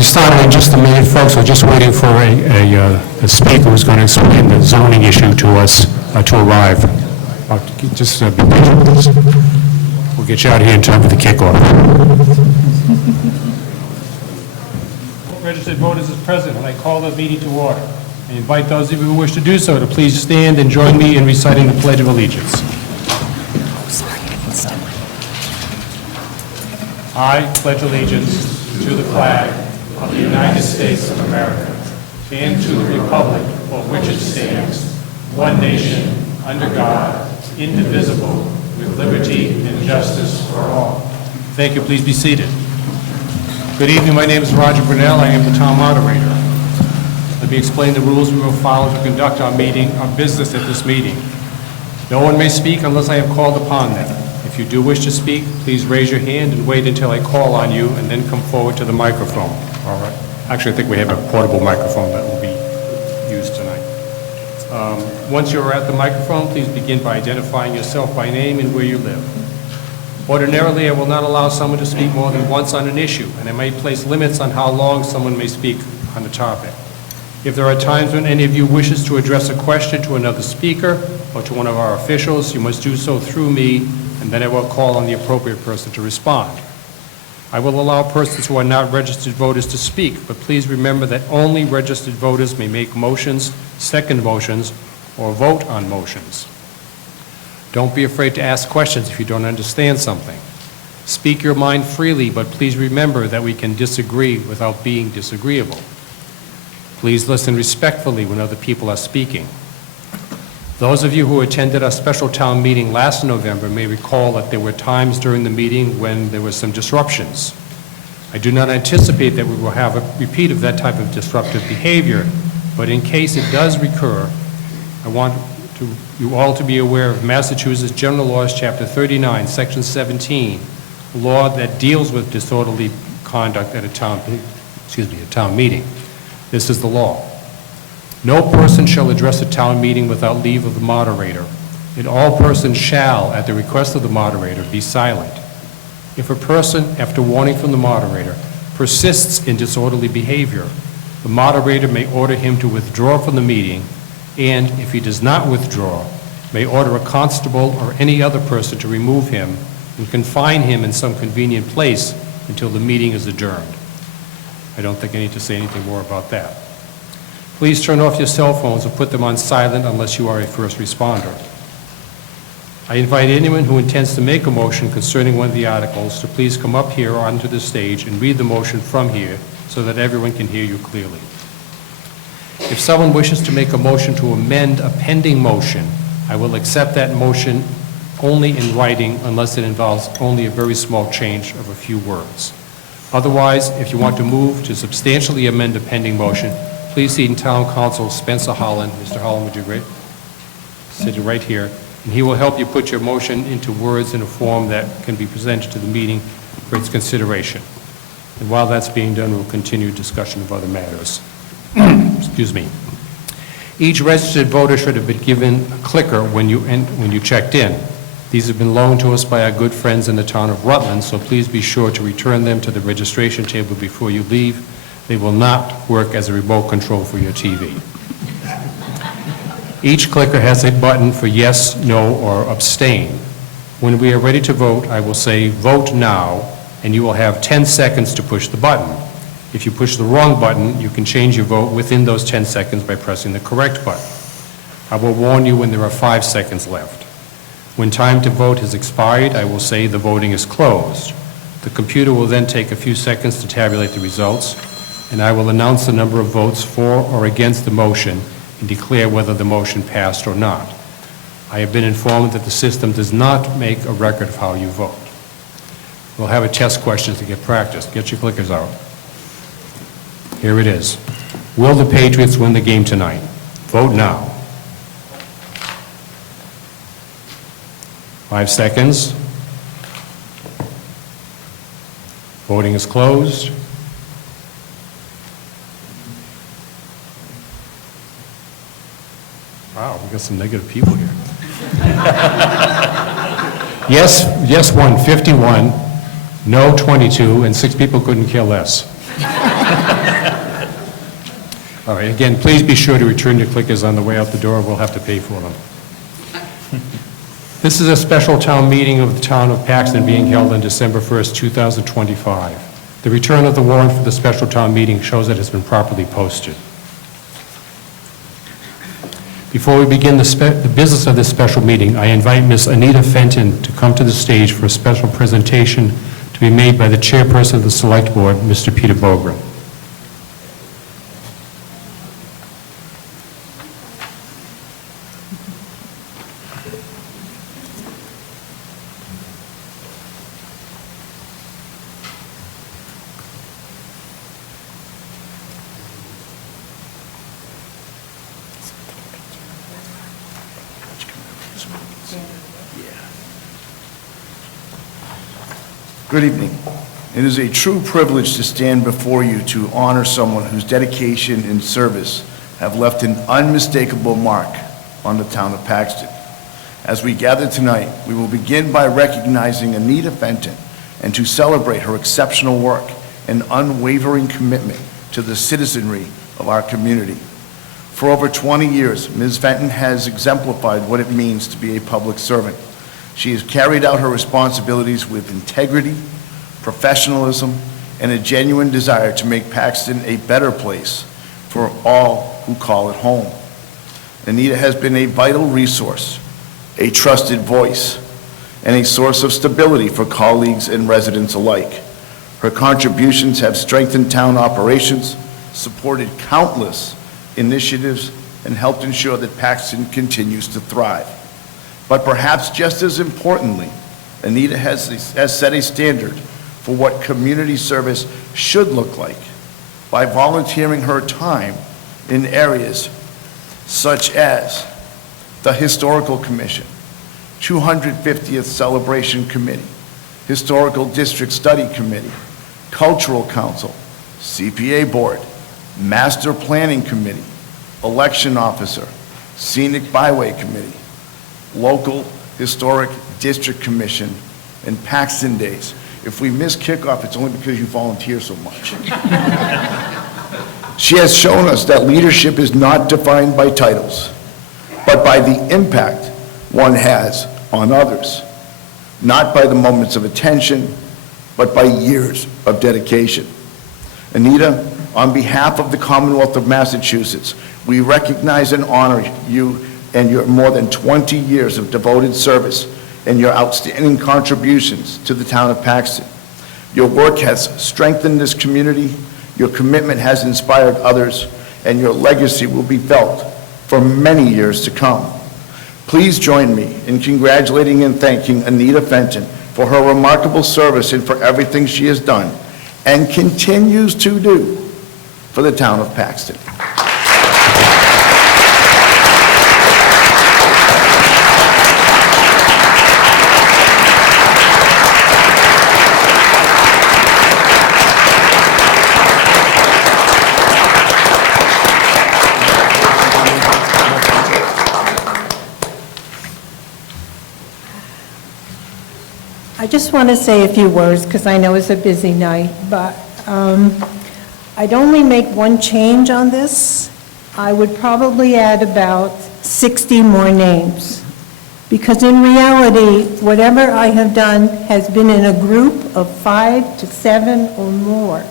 be starting in just a minute, folks. We're just waiting for a speaker who's going to explain the zoning issue to us to arrive. Just be patient with us. We'll get you out of here in time for the kickoff. Registered voters is present, and I call the meeting to order. I invite those of you who wish to do so to please stand and join me in reciting the Pledge of Allegiance. I pledge allegiance to the flag of the United States of America and to the republic for which it stands, one nation, under God, indivisible, with liberty and justice for all. Thank you. Please be seated. Good evening. My name is Roger Brunel. I am the town moderator. Let me explain the rules we will follow to conduct our business at this meeting. No one may speak unless I have called upon them. If you do wish to speak, please raise your hand and wait until I call on you, and then come forward to the microphone. All right. Actually, I think we have a portable microphone that will be used tonight. Once you are at the microphone, please begin by identifying yourself by name and where you live. Ordinarily, I will not allow someone to speak more than once on an issue, and I may place limits on how long someone may speak on a topic. If there are times when any of you wishes to address a question to another speaker or to one of our officials, you must do so through me, and then I will call on the appropriate person to respond. I will allow persons who are not registered voters to speak, but please remember that only registered voters may make motions, second motions, or vote on motions. Don't be afraid to ask questions if you don't understand something. Speak your mind freely, but please remember that we can disagree without being disagreeable. Please listen respectfully when other people are speaking. Those of you who attended our special town meeting last November may recall that there were times during the meeting when there were some disruptions. I do not anticipate that we will have a repeat of that type of disruptive behavior, but in case it does recur, I want you all to be aware of Massachusetts General Laws, Chapter 39, Section 17, a law that deals with disorderly conduct at a town meeting. This is the law. No person shall address a town meeting without leave of the moderator, and all persons shall, at the request of the moderator, be silent. If a person, after warning from the moderator, persists in disorderly behavior, the moderator may order him to withdraw from the meeting, and if he does not withdraw, may order a constable or any other person to remove him and confine him in some convenient place until the meeting is adjourned. I don't think I need to say anything more about that. Please turn off your cell phones or put them on silent unless you are a first responder. I invite anyone who intends to make a motion concerning one of the articles to please come up here onto the stage and read the motion from here so that everyone can hear you clearly. If someone wishes to make a motion to amend a pending motion, I will accept that motion only in writing unless it involves only a very small change of a few words. Otherwise, if you want to move to substantially amend a pending motion, please see Town Council Spencer Holland. Mr. Holland, would you agree? Sitting right here. And he will help you put your motion into words in a form that can be presented to the meeting for its consideration. And while that's being done, we'll continue discussion of other matters. Excuse me. Each registered voter should have been given a clicker when you checked in. These have been loaned to us by our good friends in the town of Rutland, so please be sure to return them to the registration table before you leave. They will not work as a remote control for your TV. Each clicker has a button for yes, no, or abstain. When we are ready to vote, I will say vote now, and you will have 10 seconds to push the button. If you push the wrong button, you can change your vote within those 10 seconds by pressing the correct button. I will warn you when there are 5 seconds left. When time to vote has expired, I will say the voting is closed. The computer will then take a few seconds to tabulate the results, and I will announce the number of votes for or against the motion and declare whether the motion passed or not. I have been informed that the system does not make a record of how you vote. We'll have a test question to get practice. Get your clickers out. Here it is. Will the Patriots win the game tonight? Vote now. 5 seconds. Voting is closed. Wow, we got some negative people here. Yes, 51, no 22, and 6 people couldn't care less. All right, again, please be sure to return your clickers on the way out the door. We'll have to pay for them. This is a special town meeting of the town of Paxton being held on December 1st, 2025. The return of the warrant for the special town meeting shows that it has been properly posted. Before we begin the business of this special meeting, I invite Ms. Anita Fenton to come to the stage for a special presentation to be made by the chairperson of the Select Board, Mr. Peter Bogra. Good evening. It is a true privilege to stand before you to honor someone whose dedication and service have left an unmistakable mark on the town of Paxton. As we gather tonight, we will begin by recognizing Anita Fenton and to celebrate her exceptional work and unwavering commitment to the citizenry of our community. For over 20 years, Ms. Fenton has exemplified what it means to be a public servant. She has carried out her responsibilities with integrity, professionalism, and a genuine desire to make Paxton a better place for all who call it home. Anita has been a vital resource, a trusted voice, and a source of stability for colleagues and residents alike. Her contributions have strengthened town operations, supported countless initiatives, and helped ensure that Paxton continues to thrive. But perhaps just as importantly, Anita has set a standard for what community service should look like by volunteering her time in areas such as the Historical Commission, 250th Celebration Committee, Historical District Study Committee, Cultural Council, CPA Board, Master Planning Committee, Election Officer, Scenic Byway Committee, Local Historic District Commission, and Paxton Days. If we miss kickoff, it's only because you volunteer so much. She has shown us that leadership is not defined by titles, but by the impact one has on others. Not by the moments of attention, but by years of dedication. Anita, on behalf of the Commonwealth of Massachusetts, we recognize and honor you and your more than 20 years of devoted service and your outstanding contributions to the town of Paxton. Your work has strengthened this community, your commitment has inspired others, and your legacy will be felt for many years to come. Please join me in congratulating and thanking Anita Fenton for her remarkable service and for everything she has done and continues to do for the town of Paxton. I just want to say a few words because I know it's a busy night, but I'd only make one change on this. I would probably add about 60 more names because in reality, whatever I have done has been in a group of 5 to 7 or more.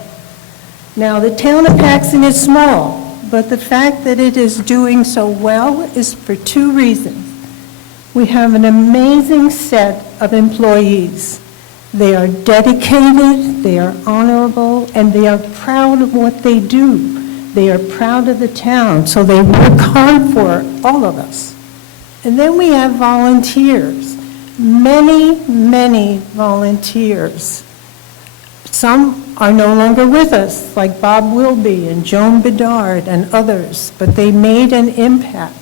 Now, the town of Paxton is small, but the fact that it is doing so well is for two reasons. We have an amazing set of employees. They are dedicated, they are honorable, and they are proud of what they do. They are proud of the town, so they work hard for all of us. And then we have volunteers, many, many volunteers. Some are no longer with us, like Bob Wilby and Joan Bedard and others, but they made an impact.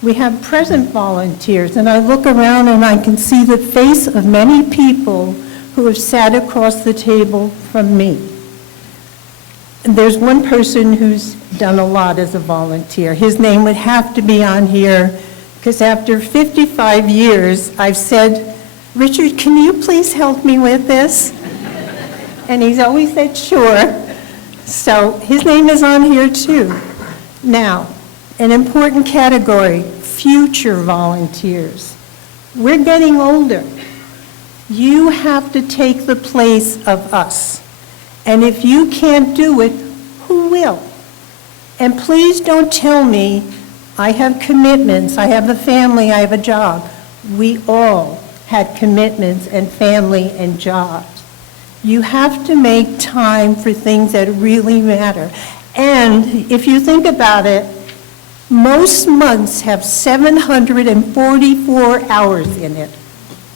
We have present volunteers, and I look around and I can see the face of many people who have sat across the table from me. And there's one person who's done a lot as a volunteer. His name would have to be on here, because after 55 years, I've said, Richard, can you please help me with this? And he's always said, sure. So his name is on here too. Now, an important category, future volunteers. We're getting older. You have to take the place of us. And if you can't do it, who will? And please don't tell me, I have commitments, I have a family, I have a job. We all had commitments and family and jobs. You have to make time for things that really matter. And if you think about it, most months have 744 hours in it.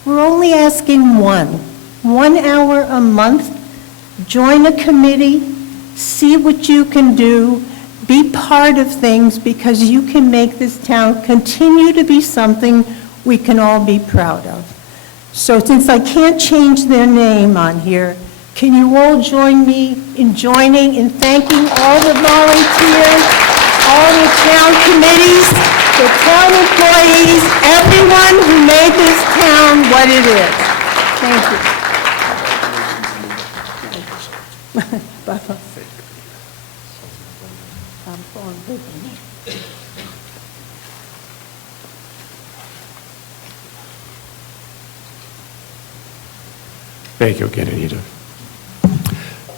We're only asking 1 hour a month. Join a committee, see what you can do, be part of things, because you can make this town continue to be something we can all be proud of. So since I can't change their name on here, can you all join me in joining in thanking all the volunteers, all the town committees, the town employees, everyone who made this town what it is. Thank you. Bye-bye. I'm going with you. Thank you again, Anita.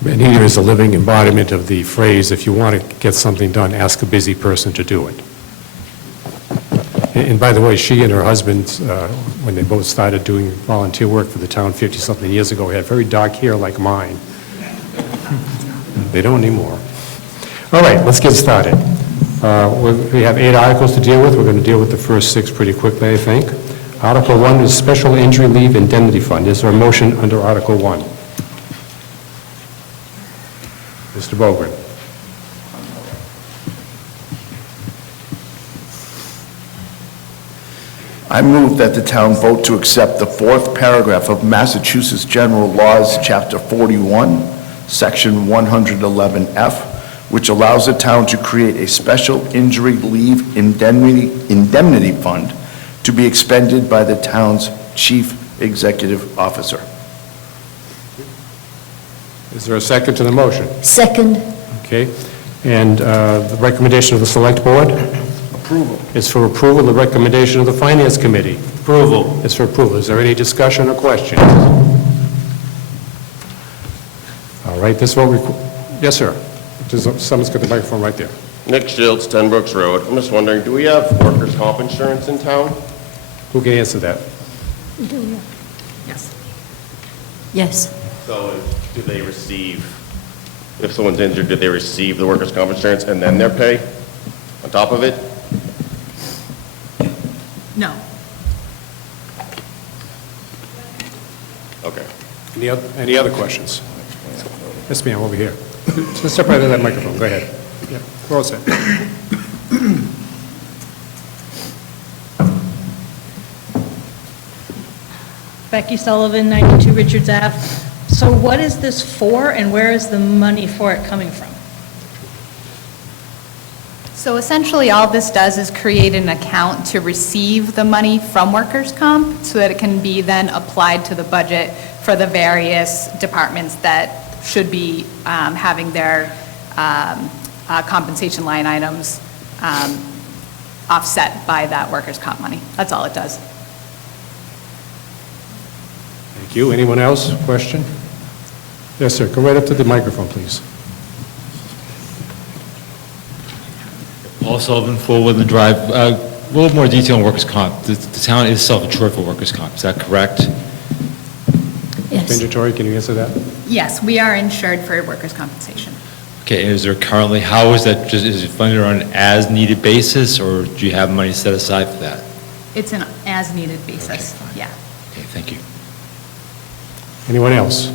Anita is a living embodiment of the phrase, if you want to get something done, ask a busy person to do it. And by the way, she and her husband, when they both started doing volunteer work for the town 50-something years ago, had very dark hair like mine. They don't anymore. All right, let's get started. We have 8 articles to deal with. We're going to deal with the first 6 pretty quickly, I think. Article 1 is Special Injury Leave Indemnity Fund. Is there a motion under Article 1? Mr. Bogren. I move that the town vote to accept the 4th paragraph of Massachusetts General Laws, Chapter 41, Section 111F, which allows the town to create a special injury leave indemnity fund to be expended by the town's chief executive officer. Is there a second to the motion? Second. Okay. And the recommendation of the Select Board? Approval. Is for approval. The recommendation of the Finance Committee? Approval. Is for approval. Is there any discussion or questions? All right, this vote, yes, sir. Someone's got the microphone right there. Nick Schultz, 10 Brooks Road. I'm just wondering, do we have workers' comp insurance in town? Who can answer that? Yes. Yes. So do they receive, if someone's injured, do they receive the workers' comp insurance and then their pay on top of it? No. Okay. Any other questions? Yes, ma'am, over here. Just step right to that microphone. Go ahead. Yeah, we're all set. Becky Sullivan, 92 Richards Ave. So what is this for, and where is the money for it coming from? So essentially, all this does is create an account to receive the money from workers' comp so that it can be then applied to the budget for the various departments that should be having their compensation line items offset by that workers' comp money. That's all it does. Thank you. Anyone else? Question? Yes, sir. Come right up to the microphone, please. Paul Sullivan, 4 Woodland Drive. A little more detail on workers' comp. The town is self-insured for workers' comp. Is that correct? Yes. Mandatory, can you answer that? Yes, we are insured for workers' compensation. Okay, and is there currently, how is that, is it funded on an as-needed basis, or do you have money set aside for that? It's an as-needed basis, Okay, fine. yeah. Okay, thank you. Anyone else?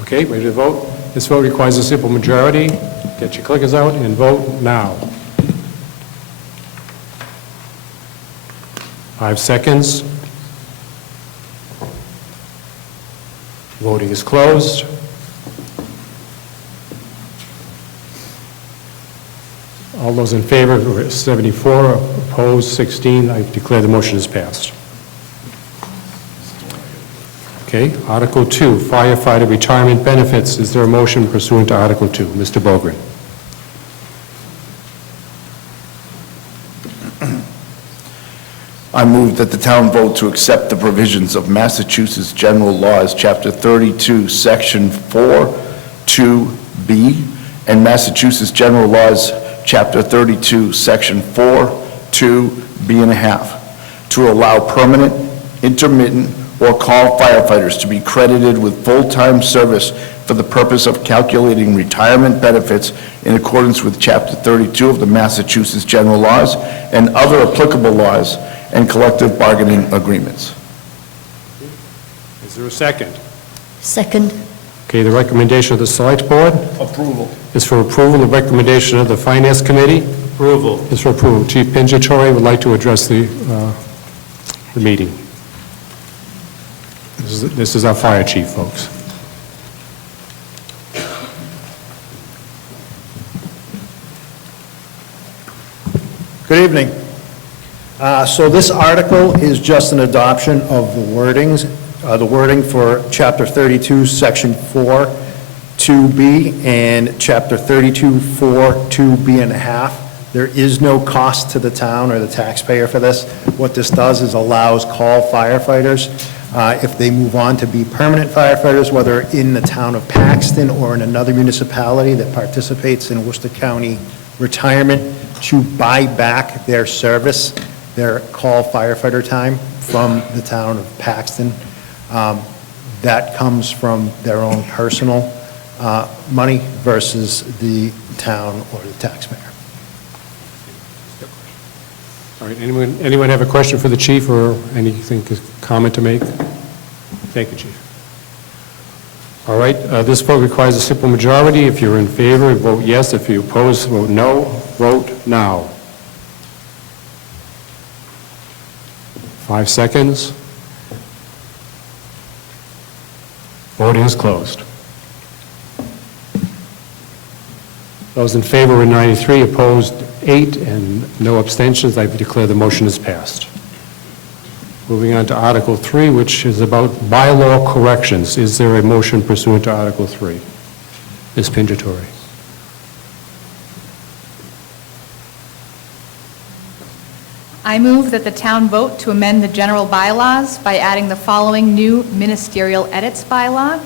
Okay, ready to vote? This vote requires a simple majority. Get your clickers out and vote now. 5 seconds. Voting is closed. All those in favor, 74, opposed, 16. I declare the motion is passed. Okay, Article 2, firefighter retirement benefits. Is there a motion pursuant to Article 2? Mr. Bogren. I move that the town vote to accept the provisions of Massachusetts General Laws, Chapter 32, Section 4, 2B, and Massachusetts General Laws, Chapter 32, Section 4, 2B and a half, to allow permanent, intermittent, or call firefighters to be credited with full-time service for the purpose of calculating retirement benefits in accordance with Chapter 32 of the Massachusetts General Laws and other applicable laws and collective bargaining agreements. Is there a second? Second. Okay, the recommendation of the Select Board Approval. is for approval. The recommendation of the Finance Committee Approval. is for approval. Chief Pingatore would like to address the meeting. This is our fire chief, folks. Good evening. So this article is just an adoption of the wording for Chapter 32, Section 4, 2B, and Chapter 32, 4, 2B and a half. There is no cost to the town or the taxpayer for this. What this does is allows call firefighters, if they move on to be permanent firefighters, whether in the town of Paxton or in another municipality that participates in Worcester County retirement, to buy back their service, their call firefighter time from the town of Paxton. That comes from their own personal money versus the town or the taxpayer. All right, anyone have a question for the chief or anything, comment to make? Thank you, Chief. All right, this vote requires a simple majority. If you're in favor, vote yes. If you oppose, vote no. Vote now. 5 seconds. Voting is closed. Those in favor were 93, opposed 8, and no abstentions. I declare the motion is passed. Moving on to Article 3, which is about bylaw corrections. Is there a motion pursuant to Article 3? Ms. Pingatore. I move that the town vote to amend the general bylaws by adding the following new ministerial edits bylaw.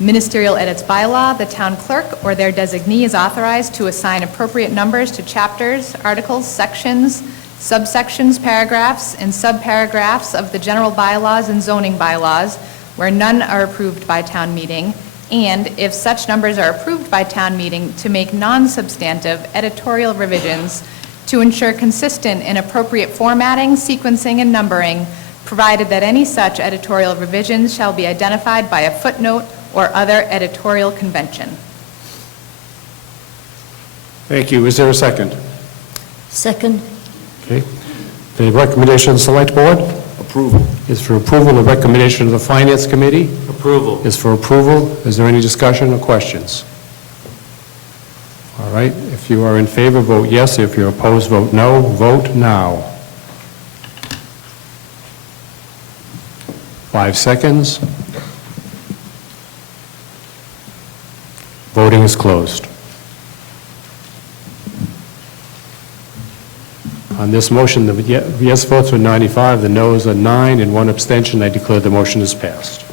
Ministerial edits bylaw, the town clerk or their designee is authorized to assign appropriate numbers to chapters, articles, sections, subsections, paragraphs, and subparagraphs of the general bylaws and zoning bylaws where none are approved by town meeting, and if such numbers are approved by town meeting, to make non-substantive editorial revisions to ensure consistent and appropriate formatting, sequencing, and numbering, provided that any such editorial revisions shall be identified by a footnote or other editorial convention. Thank you. Is there a second? Second. Okay. The recommendation of the Select Board Approval. is for approval. The recommendation of the Finance Committee Approval. is for approval. Is there any discussion or questions? All right. If you are in favor, vote yes. If you're opposed, vote no. Vote now. 5 seconds. Voting is closed. On this motion, the yes votes were 95, the noes are 9, and 1 abstention. I declare the motion is passed.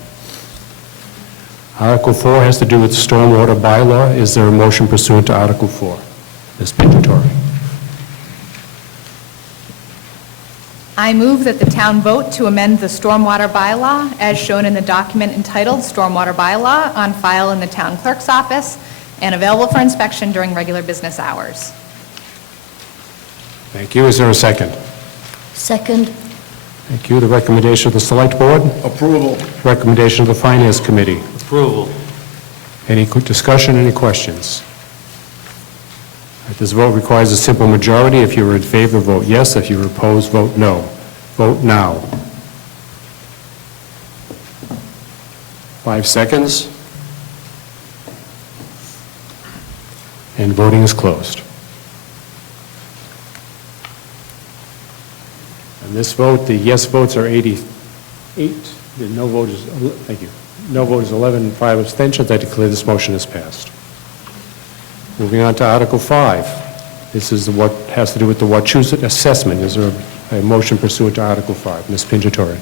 Article 4 has to do with stormwater bylaw. Is there a motion pursuant to Article 4? Ms. Pingatore. I move that the town vote to amend the stormwater bylaw as shown in the document entitled Stormwater Bylaw on file in the town clerk's office and available for inspection during regular business hours. Thank you. Is there a second? Second. Thank you. The recommendation of the Select Board? Approval. Recommendation of the Finance Committee? Approval. Any quick discussion, any questions? All right, this vote requires a simple majority. If you are in favor, vote yes. If you are opposed, vote no. Vote now. 5 seconds. And voting is closed. On this vote, the yes votes are 83, 8, the no vote is, thank you. No vote is 11, and 5 abstentions. I declare this motion is passed. Moving on to Article 5. This is what has to do with the Wachusett assessment. Is there a motion pursuant to Article 5? Ms. Pingatore.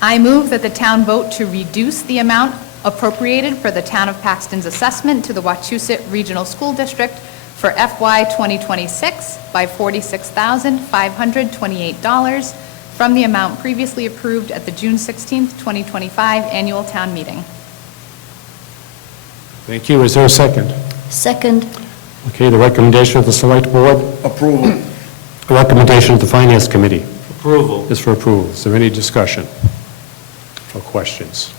I move that the town vote to reduce the amount appropriated for the town of Paxton's assessment to the Wachusett Regional School District for FY 2026 by $46,528 from the amount previously approved at the June 16th, 2025 annual town meeting. Thank you. Is there a second? Second. Okay, the recommendation of the Select Board? Approval. The recommendation of the Finance Committee Approval. is for approval. Is there any discussion or questions?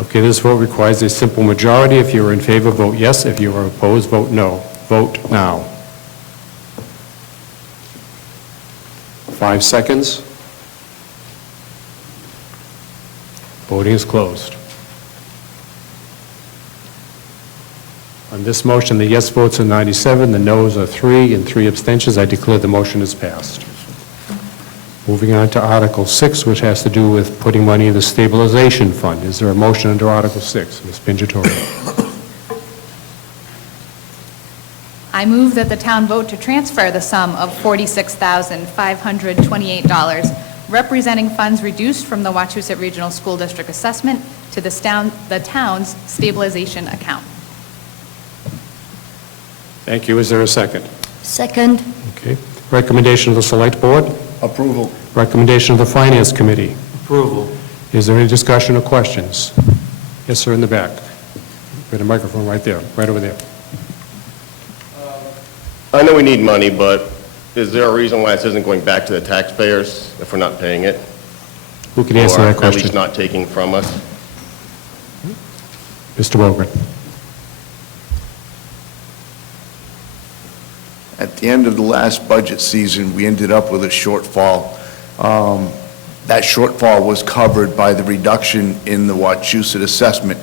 Okay, this vote requires a simple majority. If you are in favor, vote yes. If you are opposed, vote no. Vote now. 5 seconds. Voting is closed. On this motion, the yes votes are 97, the noes are 3, and 3 abstentions. I declare the motion is passed. Moving on to Article 6, which has to do with putting money in the stabilization fund. Is there a motion under Article 6? Ms. Pingatore. I move that the town vote to transfer the sum of $46,528 representing funds reduced from the Wachusett Regional School District assessment to the town's stabilization account. Thank you. Is there a second? Second. Okay. Recommendation of the Select Board? Approval. Recommendation of the Finance Committee? Approval. Is there any discussion or questions? Yes, sir, in the back. Got a microphone right there, right over there. I know we need money, but is there a reason why this isn't going back to the taxpayers if we're not paying it? Who can answer that Or at least question? not taking from us? Mr. Wilgren. At the end of the last budget season, we ended up with a shortfall. That shortfall was covered by the reduction in the Wachusett assessment,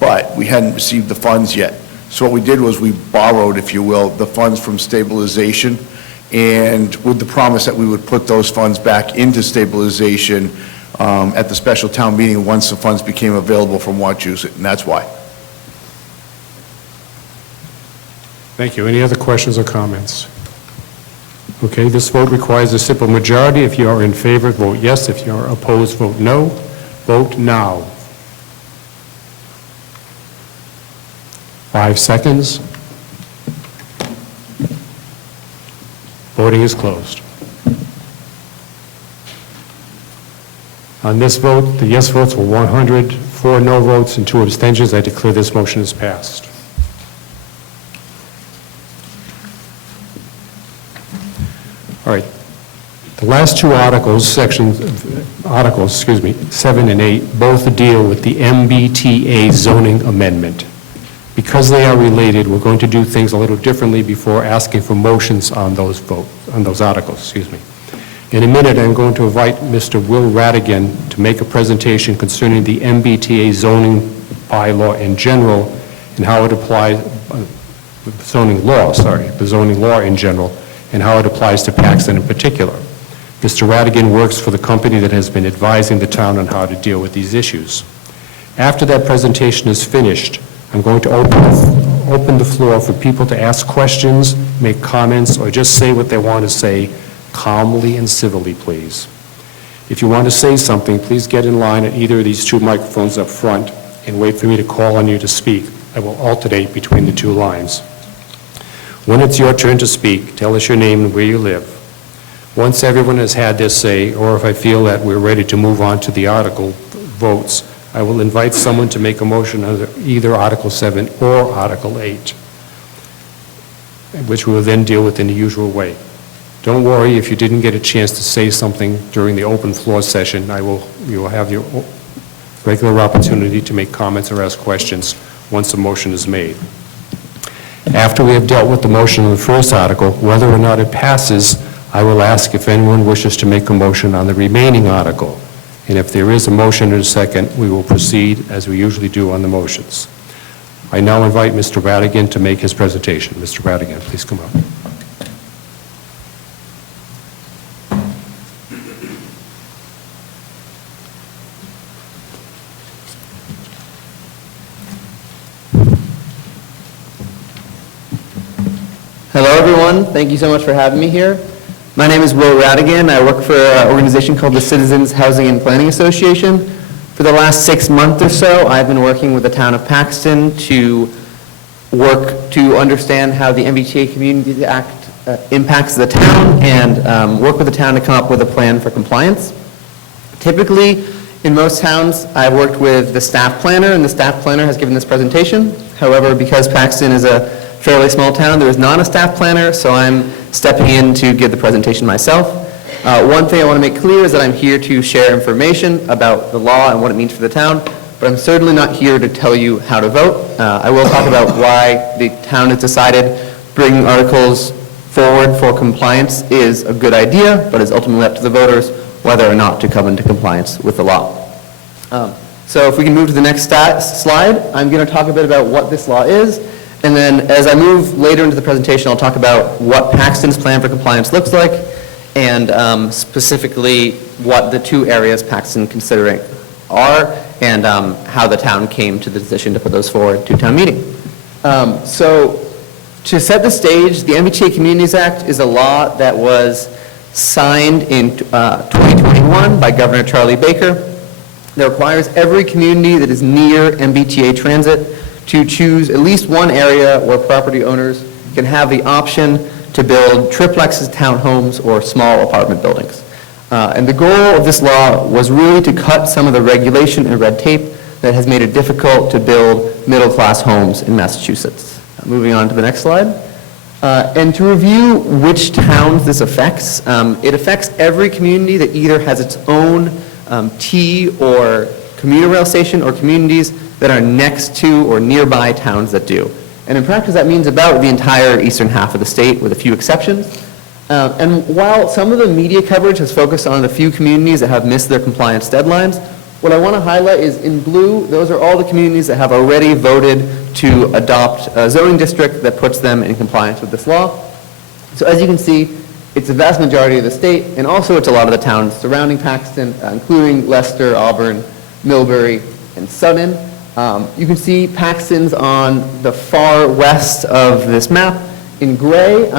but we hadn't received the funds yet. So what we did was we borrowed, if you will, the funds from stabilization, and with the promise that we would put those funds back into stabilization at the special town meeting once the funds became available from Wachusett, and that's why. Thank you. Any other questions or comments? Okay, this vote requires a simple majority. If you are in favor, vote yes. If you are opposed, vote no. Vote now. 5 seconds. Voting is closed. On this vote, the yes votes were 100, 4 no votes, and 2 abstentions. I declare this motion is passed. All right. The last 2 articles, 7 and 8, both deal with the MBTA zoning amendment. Because they are related, we're going to do things a little differently before asking for motions on those articles, In a minute, I'm going to invite Mr. Will Radigan to make a presentation concerning the MBTA zoning bylaw in general and how it applies, the zoning law in general, and how it applies to Paxton in particular. Mr. Radigan works for the company that has been advising the town on how to deal with these issues. After that presentation is finished, I'm going to open the floor for people to ask questions, make comments, or just say what they want to say calmly and civilly, please. If you want to say something, please get in line at either of these 2 microphones up front and wait for me to call on you to speak. I will alternate between the 2 lines. When it's your turn to speak, tell us your name and where you live. Once everyone has had their say, or if I feel that we're ready to move on to the article votes, I will invite someone to make a motion under either Article 7 or Article 8, which we will then deal with in the usual way. Don't worry if you didn't get a chance to say something during the open floor session. You will have your regular opportunity to make comments or ask questions once a motion is made. After we have dealt with the motion on the first article, whether or not it passes, I will ask if anyone wishes to make a motion on the remaining article. And if there is a motion and a second, we will proceed as we usually do on the motions. I now invite Mr. Radigan to make his presentation. Mr. Radigan, please come up. everyone. Thank you so much for having me here. My name is Will Radigan. I work for an organization called the Citizens Housing and Planning Association. For the last 6 months or so, I've been working with the town of Paxton to work to understand how the MBTA Communities Act impacts the town and work with the town to come up with a plan for compliance. Typically, in most towns, I've worked with the staff planner, and the staff planner has given this presentation. However, because Paxton is a fairly small town, there is not a staff planner, so I'm stepping in to give the presentation myself. One thing I want to make clear is that I'm here to share information about the law and what it means for the town, but I'm certainly not here to tell you how to vote. I will talk about why the town has decided bringing articles forward for compliance is a good idea, but it's ultimately up to the voters whether or not to come into compliance with the law. So if we can move to the next slide, I'm going to talk a bit about what this law is, and then as I move later into the presentation, I'll talk about what Paxton's plan for compliance looks like, and specifically what the 2 areas Paxton considering are, and how the town came to the decision to put those forward to town meeting. So to set the stage, the MBTA Communities Act is a law that was signed in 2021 by Governor Charlie Baker that requires every community that is near MBTA transit to choose at least one area where property owners can have the option to build triplexes, townhomes, or small apartment buildings. And the goal of this law was really to cut some of the regulation and red tape that has made it difficult to build middle-class homes in Massachusetts. Moving on to the next slide. And to review which towns this affects, it affects every community that either has its own T or commuter rail station, or communities that are next to or nearby towns that do. And in practice, that means about the entire eastern half of the state, with a few exceptions. And while some of the media coverage has focused on the few communities that have missed their compliance deadlines, what I want to highlight is in blue, those are all the communities that have already voted to adopt a zoning district that puts them in compliance with this law. So as you can see, it's the vast majority of the state, and also it's a lot of the towns surrounding Paxton, including Leicester, Auburn, Millbury, and Sutton. You can see Paxton's on the far west of this map. In gray,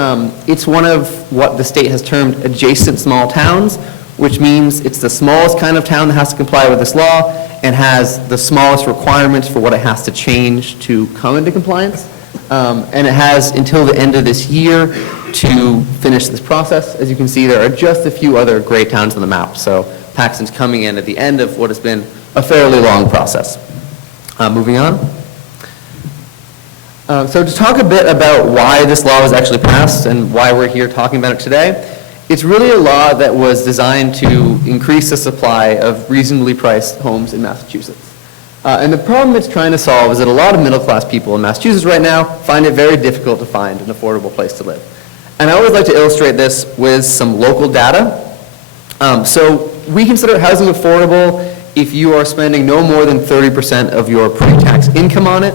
it's one of what the state has termed adjacent small towns, which means it's the smallest kind of town that has to comply with this law and has the smallest requirements for what it has to change to come into compliance. And it has until the end of this year to finish this process. As you can see, there are just a few other gray towns on the map. So Paxton's coming in at the end of what has been a fairly long process. Moving on. So to talk a bit about why this law was actually passed and why we're here talking about it today, it's really a law that was designed to increase the supply of reasonably priced homes in Massachusetts. And the problem it's trying to solve is that a lot of middle-class people in Massachusetts right now find it very difficult to find an affordable place to live. And I always like to illustrate this with some local data. So we consider housing affordable if you are spending no more than 30% of your pre-tax income on it.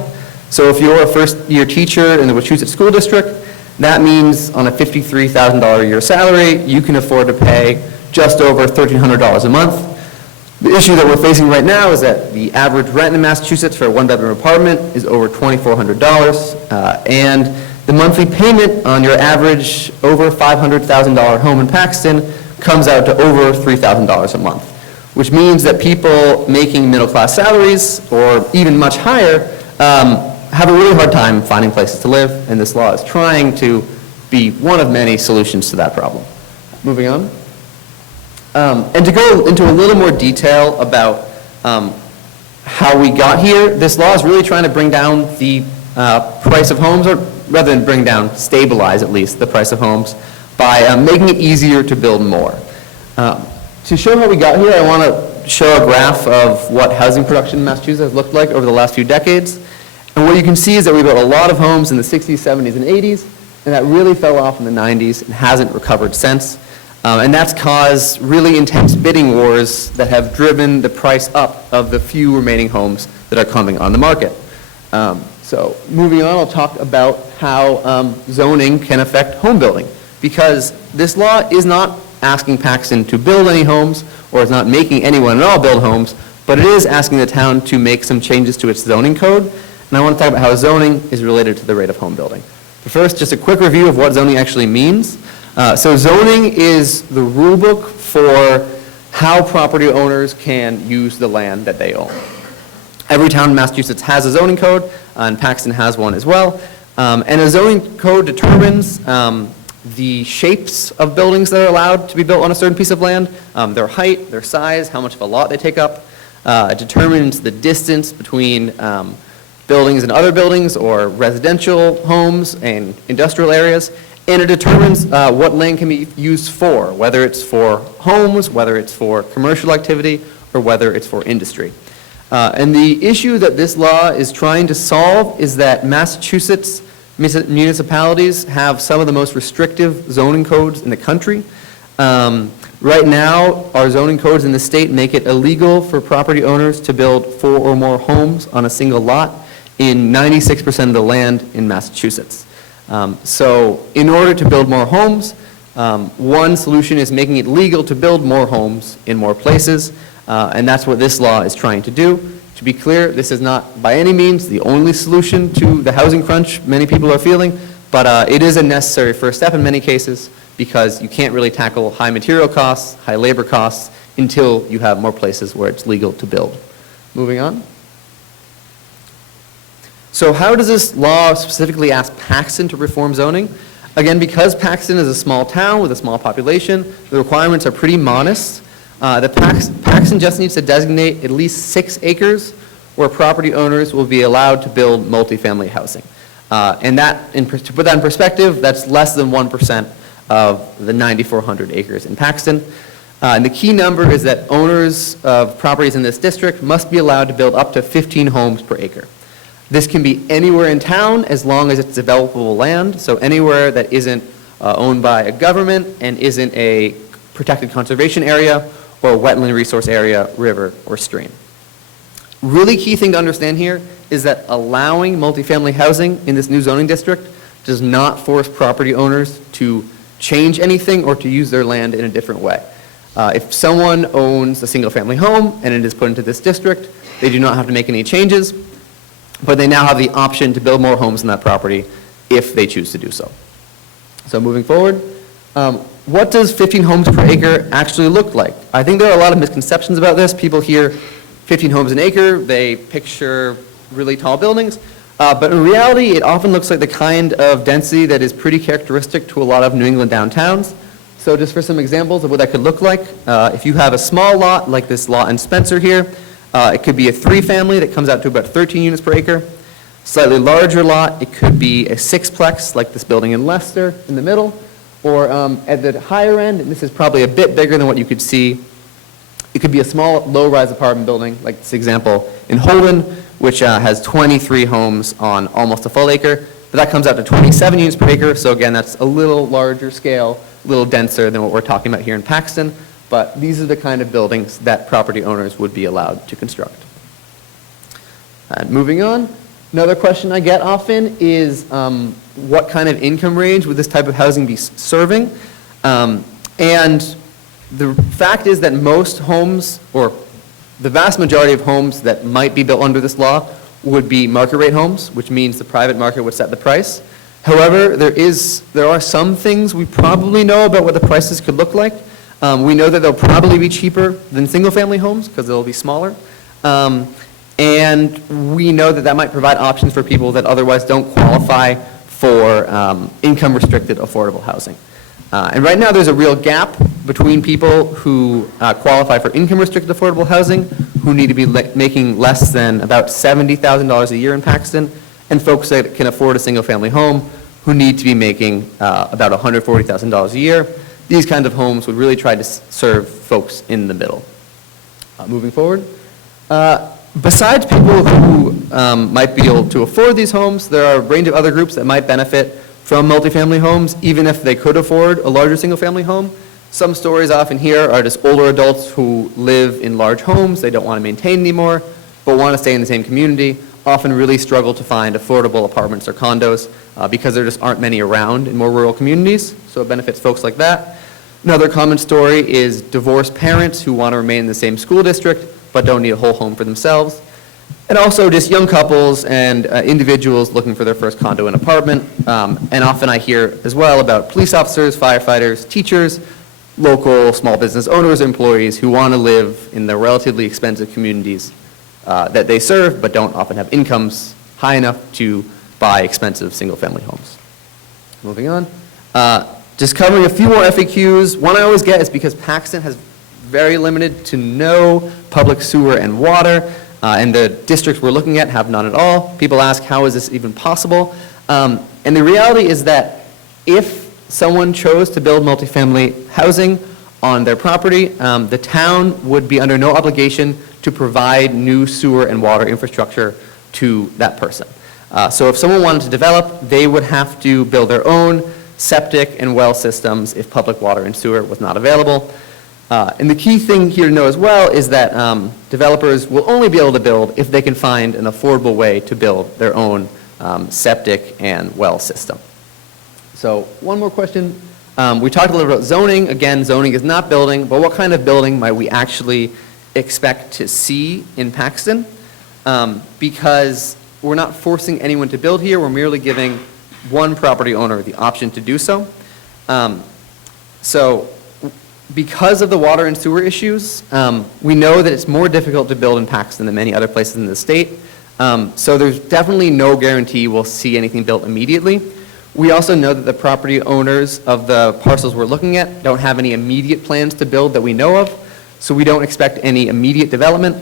So if you're a first-year teacher in the Wachusett School District, that means on a $53,000 a year salary, you can afford to pay just over $1,300 a month. The issue that we're facing right now is that the average rent in Massachusetts for a one-bedroom apartment is over $2,400, and the monthly payment on your average over $500,000 home in Paxton comes out to over $3,000 a month, which means that people making middle-class salaries, or even much higher, have a really hard time finding places to live, and this law is trying to be one of many solutions to that problem. Moving on. And to go into a little more detail about how we got here, this law is really trying to bring down the price of homes, or rather than bring down, stabilize at least, the price of homes by making it easier to build more. To show how we got here, I want to show a graph of what housing production in Massachusetts has looked like over the last few decades. And what you can see is that we built a lot of homes in the 60s, 70s, and 80s, and that really fell off in the 90s and hasn't recovered since. And that's caused really intense bidding wars that have driven the price up of the few remaining homes that are coming on the market. So moving on, I'll talk about how zoning can affect home building, because this law is not asking Paxton to build any homes, or is not making anyone at all build homes, but it is asking the town to make some changes to its zoning code. And I want to talk about how zoning is related to the rate of home building. First, just a quick review of what zoning actually means. So zoning is the rule book for how property owners can use the land that they own. Every town in Massachusetts has a zoning code, and Paxton has one as well. And a zoning code determines the shapes of buildings that are allowed to be built on a certain piece of land, their height, their size, how much of a lot they take up. It determines the distance between buildings and other buildings, or residential homes and industrial areas, and it determines what land can be used for, whether it's for homes, whether it's for commercial activity, or whether it's for industry. And the issue that this law is trying to solve is that Massachusetts municipalities have some of the most restrictive zoning codes in the country. Right now, our zoning codes in the state make it illegal for property owners to build 4 or more homes on a single lot in 96% of the land in Massachusetts. So in order to build more homes, one solution is making it legal to build more homes in more places, and that's what this law is trying to do. To be clear, this is not by any means the only solution to the housing crunch many people are feeling, but it is a necessary first step in many cases, because you can't really tackle high material costs, high labor costs, until you have more places where it's legal to build. Moving on. So how does this law specifically ask Paxton to reform zoning? Again, because Paxton is a small town with a small population, the requirements are pretty modest. Paxton just needs to designate at least 6 acres where property owners will be allowed to build multifamily housing. And that, to put that in perspective, that's less than 1% of the 9,400 acres in Paxton. And the key number is that owners of properties in this district must be allowed to build up to 15 homes per acre. This can be anywhere in town as long as it's developable land, so anywhere that isn't owned by a government and isn't a protected conservation area or wetland resource area, river, or stream. Really key thing to understand here is that allowing multifamily housing in this new zoning district does not force property owners to change anything or to use their land in a different way. If someone owns a single-family home and it is put into this district, they do not have to make any changes, but they now have the option to build more homes on that property if they choose to do so. So moving forward, what does 15 homes per acre actually look like? I think there are a lot of misconceptions about this. People hear 15 homes an acre, they picture really tall buildings, but in reality, it often looks like the kind of density that is pretty characteristic to a lot of New England downtowns. So just for some examples of what that could look like, if you have a small lot like this lot in Spencer here, it could be a 3-family that comes out to about 13 units per acre. Slightly larger lot, it could be a 6-plex like this building in Leicester in the middle, or at the higher end, and this is probably a bit bigger than what you could see, it could be a small low-rise apartment building like this example in Holden, which has 23 homes on almost a full acre, but that comes out to 27 units per acre, so again, that's a little larger scale, a little denser than what we're talking about here in Paxton, but these are the kind of buildings that property owners would be allowed to construct. And moving on, another question I get often is what kind of income range would this type of housing be serving? And the fact is that most homes, or the vast majority of homes that might be built under this law would be market rate homes, which means the private market would set the price. However, there are some things we probably know about what the prices could look like. We know that they'll probably be cheaper than single-family homes because they'll be smaller. And we know that that might provide options for people that otherwise don't qualify for income-restricted affordable housing. And right now, there's a real gap between people who qualify for income-restricted affordable housing, who need to be making less than about $70,000 a year in Paxton, and folks that can afford a single-family home, who need to be making about $140,000 a year. These kinds of homes would really try to serve folks in the middle. Moving forward. Besides people who might be able to afford these homes, there are a range of other groups that might benefit from multifamily homes, even if they could afford a larger single-family home. Some stories I often hear are just older adults who live in large homes, they don't want to maintain anymore, but want to stay in the same community, often really struggle to find affordable apartments or condos because there just aren't many around in more rural communities, so it benefits folks like that. Another common story is divorced parents who want to remain in the same school district but don't need a whole home for themselves. And also just young couples and individuals looking for their first condo and apartment. And often I hear as well about police officers, firefighters, teachers, local small business owners, employees who want to live in the relatively expensive communities that they serve, but don't often have incomes high enough to buy expensive single-family homes. Moving on. Just covering a few more FAQs. One I always get is because Paxton has very limited to no public sewer and water, and the districts we're looking at have none at all. People ask, how is this even possible? And the reality is that if someone chose to build multifamily housing on their property, the town would be under no obligation to provide new sewer and water infrastructure to that person. So if someone wanted to develop, they would have to build their own septic and well systems if public water and sewer was not available. And the key thing here to know as well is that developers will only be able to build if they can find an affordable way to build their own septic and well system. So one more question. We talked a little about zoning. Again, zoning is not building, but what kind of building might we actually expect to see in Paxton? Because we're not forcing anyone to build here, we're merely giving one property owner the option to do so. So because of the water and sewer issues, we know that it's more difficult to build in Paxton than many other places in the state. So there's definitely no guarantee we'll see anything built immediately. We also know that the property owners of the parcels we're looking at don't have any immediate plans to build that we know of, so we don't expect any immediate development.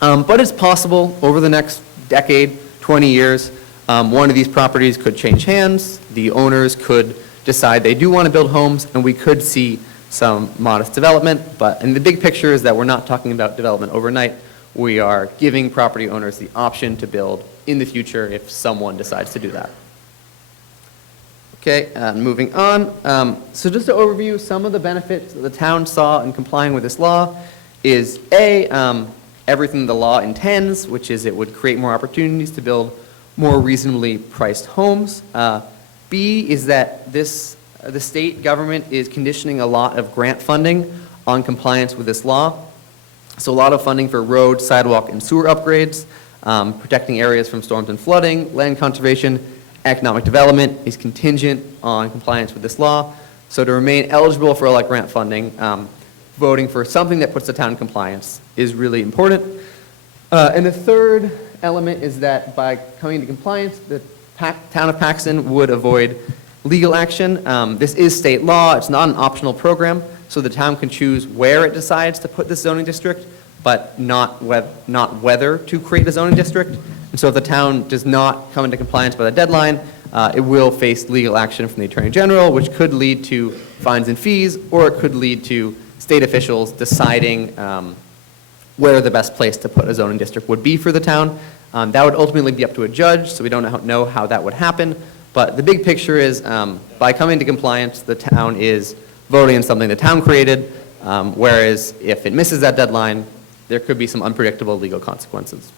But it's possible over the next decade, 20 years, one of these properties could change hands, the owners could decide they do want to build homes, and we could see some modest development. But in the big picture is that we're not talking about development overnight. We are giving property owners the option to build in the future if someone decides to do that. Okay, moving on. So just to overview, some of the benefits that the town saw in complying with this law is A, everything the law intends, which is it would create more opportunities to build more reasonably priced homes. B is that the state government is conditioning a lot of grant funding on compliance with this law. So a lot of funding for road, sidewalk, and sewer upgrades, protecting areas from storms and flooding, land conservation, economic development is contingent on compliance with this law. So to remain eligible for all that grant funding, voting for something that puts the town in compliance is really important. And the third element is that by coming into compliance, the town of Paxton would avoid legal action. This is state law. It's not an optional program, so the town can choose where it decides to put this zoning district, but not whether to create a zoning district. And so if the town does not come into compliance by the deadline, it will face legal action from the Attorney General, which could lead to fines and fees, or it could lead to state officials deciding where the best place to put a zoning district would be for the town. That would ultimately be up to a judge, so we don't know how that would happen. But the big picture is, by coming into compliance, the town is voting on something the town created, whereas if it misses that deadline, there could be some unpredictable legal consequences.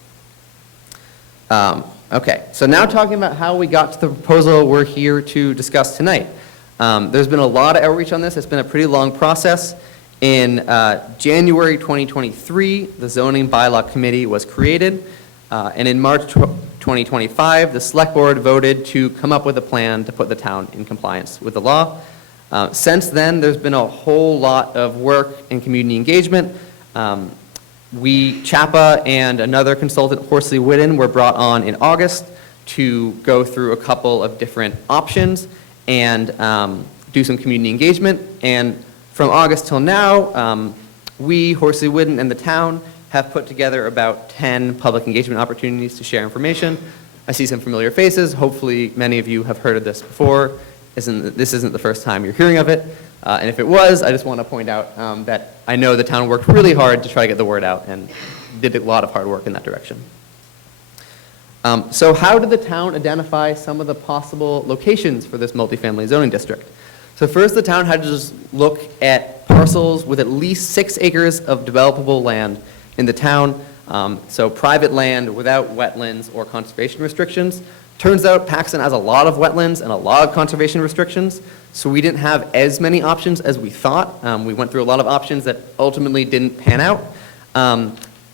Okay, so now talking about how we got to the proposal we're here to discuss tonight. There's been a lot of outreach on this. It's been a pretty long process. In January 2023, the Zoning Bylaw Committee was created, and in March 2025, the Select Board voted to come up with a plan to put the town in compliance with the law. Since then, there's been a whole lot of work and community engagement. CHAPA and another consultant, Horsley Whitten, were brought on in August to go through a couple of different options and do some community engagement. And from August till now, Horsley Whitten, and the town have put together about 10 public engagement opportunities to share information. I see some familiar faces. Hopefully, many of you have heard of this before. This isn't the first time you're hearing of it. And if it was, I just want to point out that I know the town worked really hard to try to get the word out and did a lot of hard work in that direction. So how did the town identify some of the possible locations for this multifamily zoning district? So first, the town had to just look at parcels with at least 6 acres of developable land in the town, so private land without wetlands or conservation restrictions. Turns out Paxton has a lot of wetlands and a lot of conservation restrictions, so we didn't have as many options as we thought. We went through a lot of options that ultimately didn't pan out.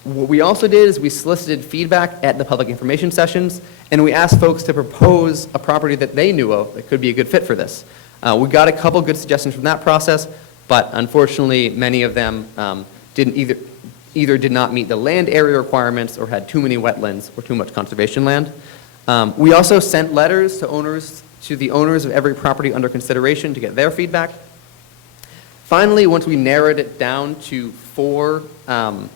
What we also did is we solicited feedback at the public information sessions, and we asked folks to propose a property that they knew of that could be a good fit for this. We got a couple good suggestions from that process, but unfortunately, many of them didn't either did not meet the land area requirements or had too many wetlands or too much conservation land. We also sent letters to the owners of every property under consideration to get their feedback. Finally, once we narrowed it down to 4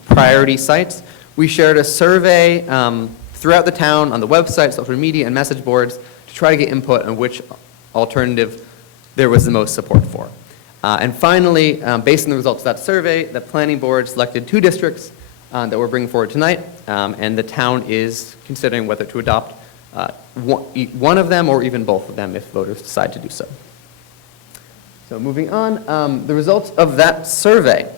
priority sites, we shared a survey throughout the town on the website, social media, and message boards to try to get input on which alternative there was the most support for. And finally, based on the results of that survey, the planning board selected 2 districts that we're bringing forward tonight, and the town is considering whether to adopt one of them or even both of them if voters decide to do so. So moving on, the results of that survey.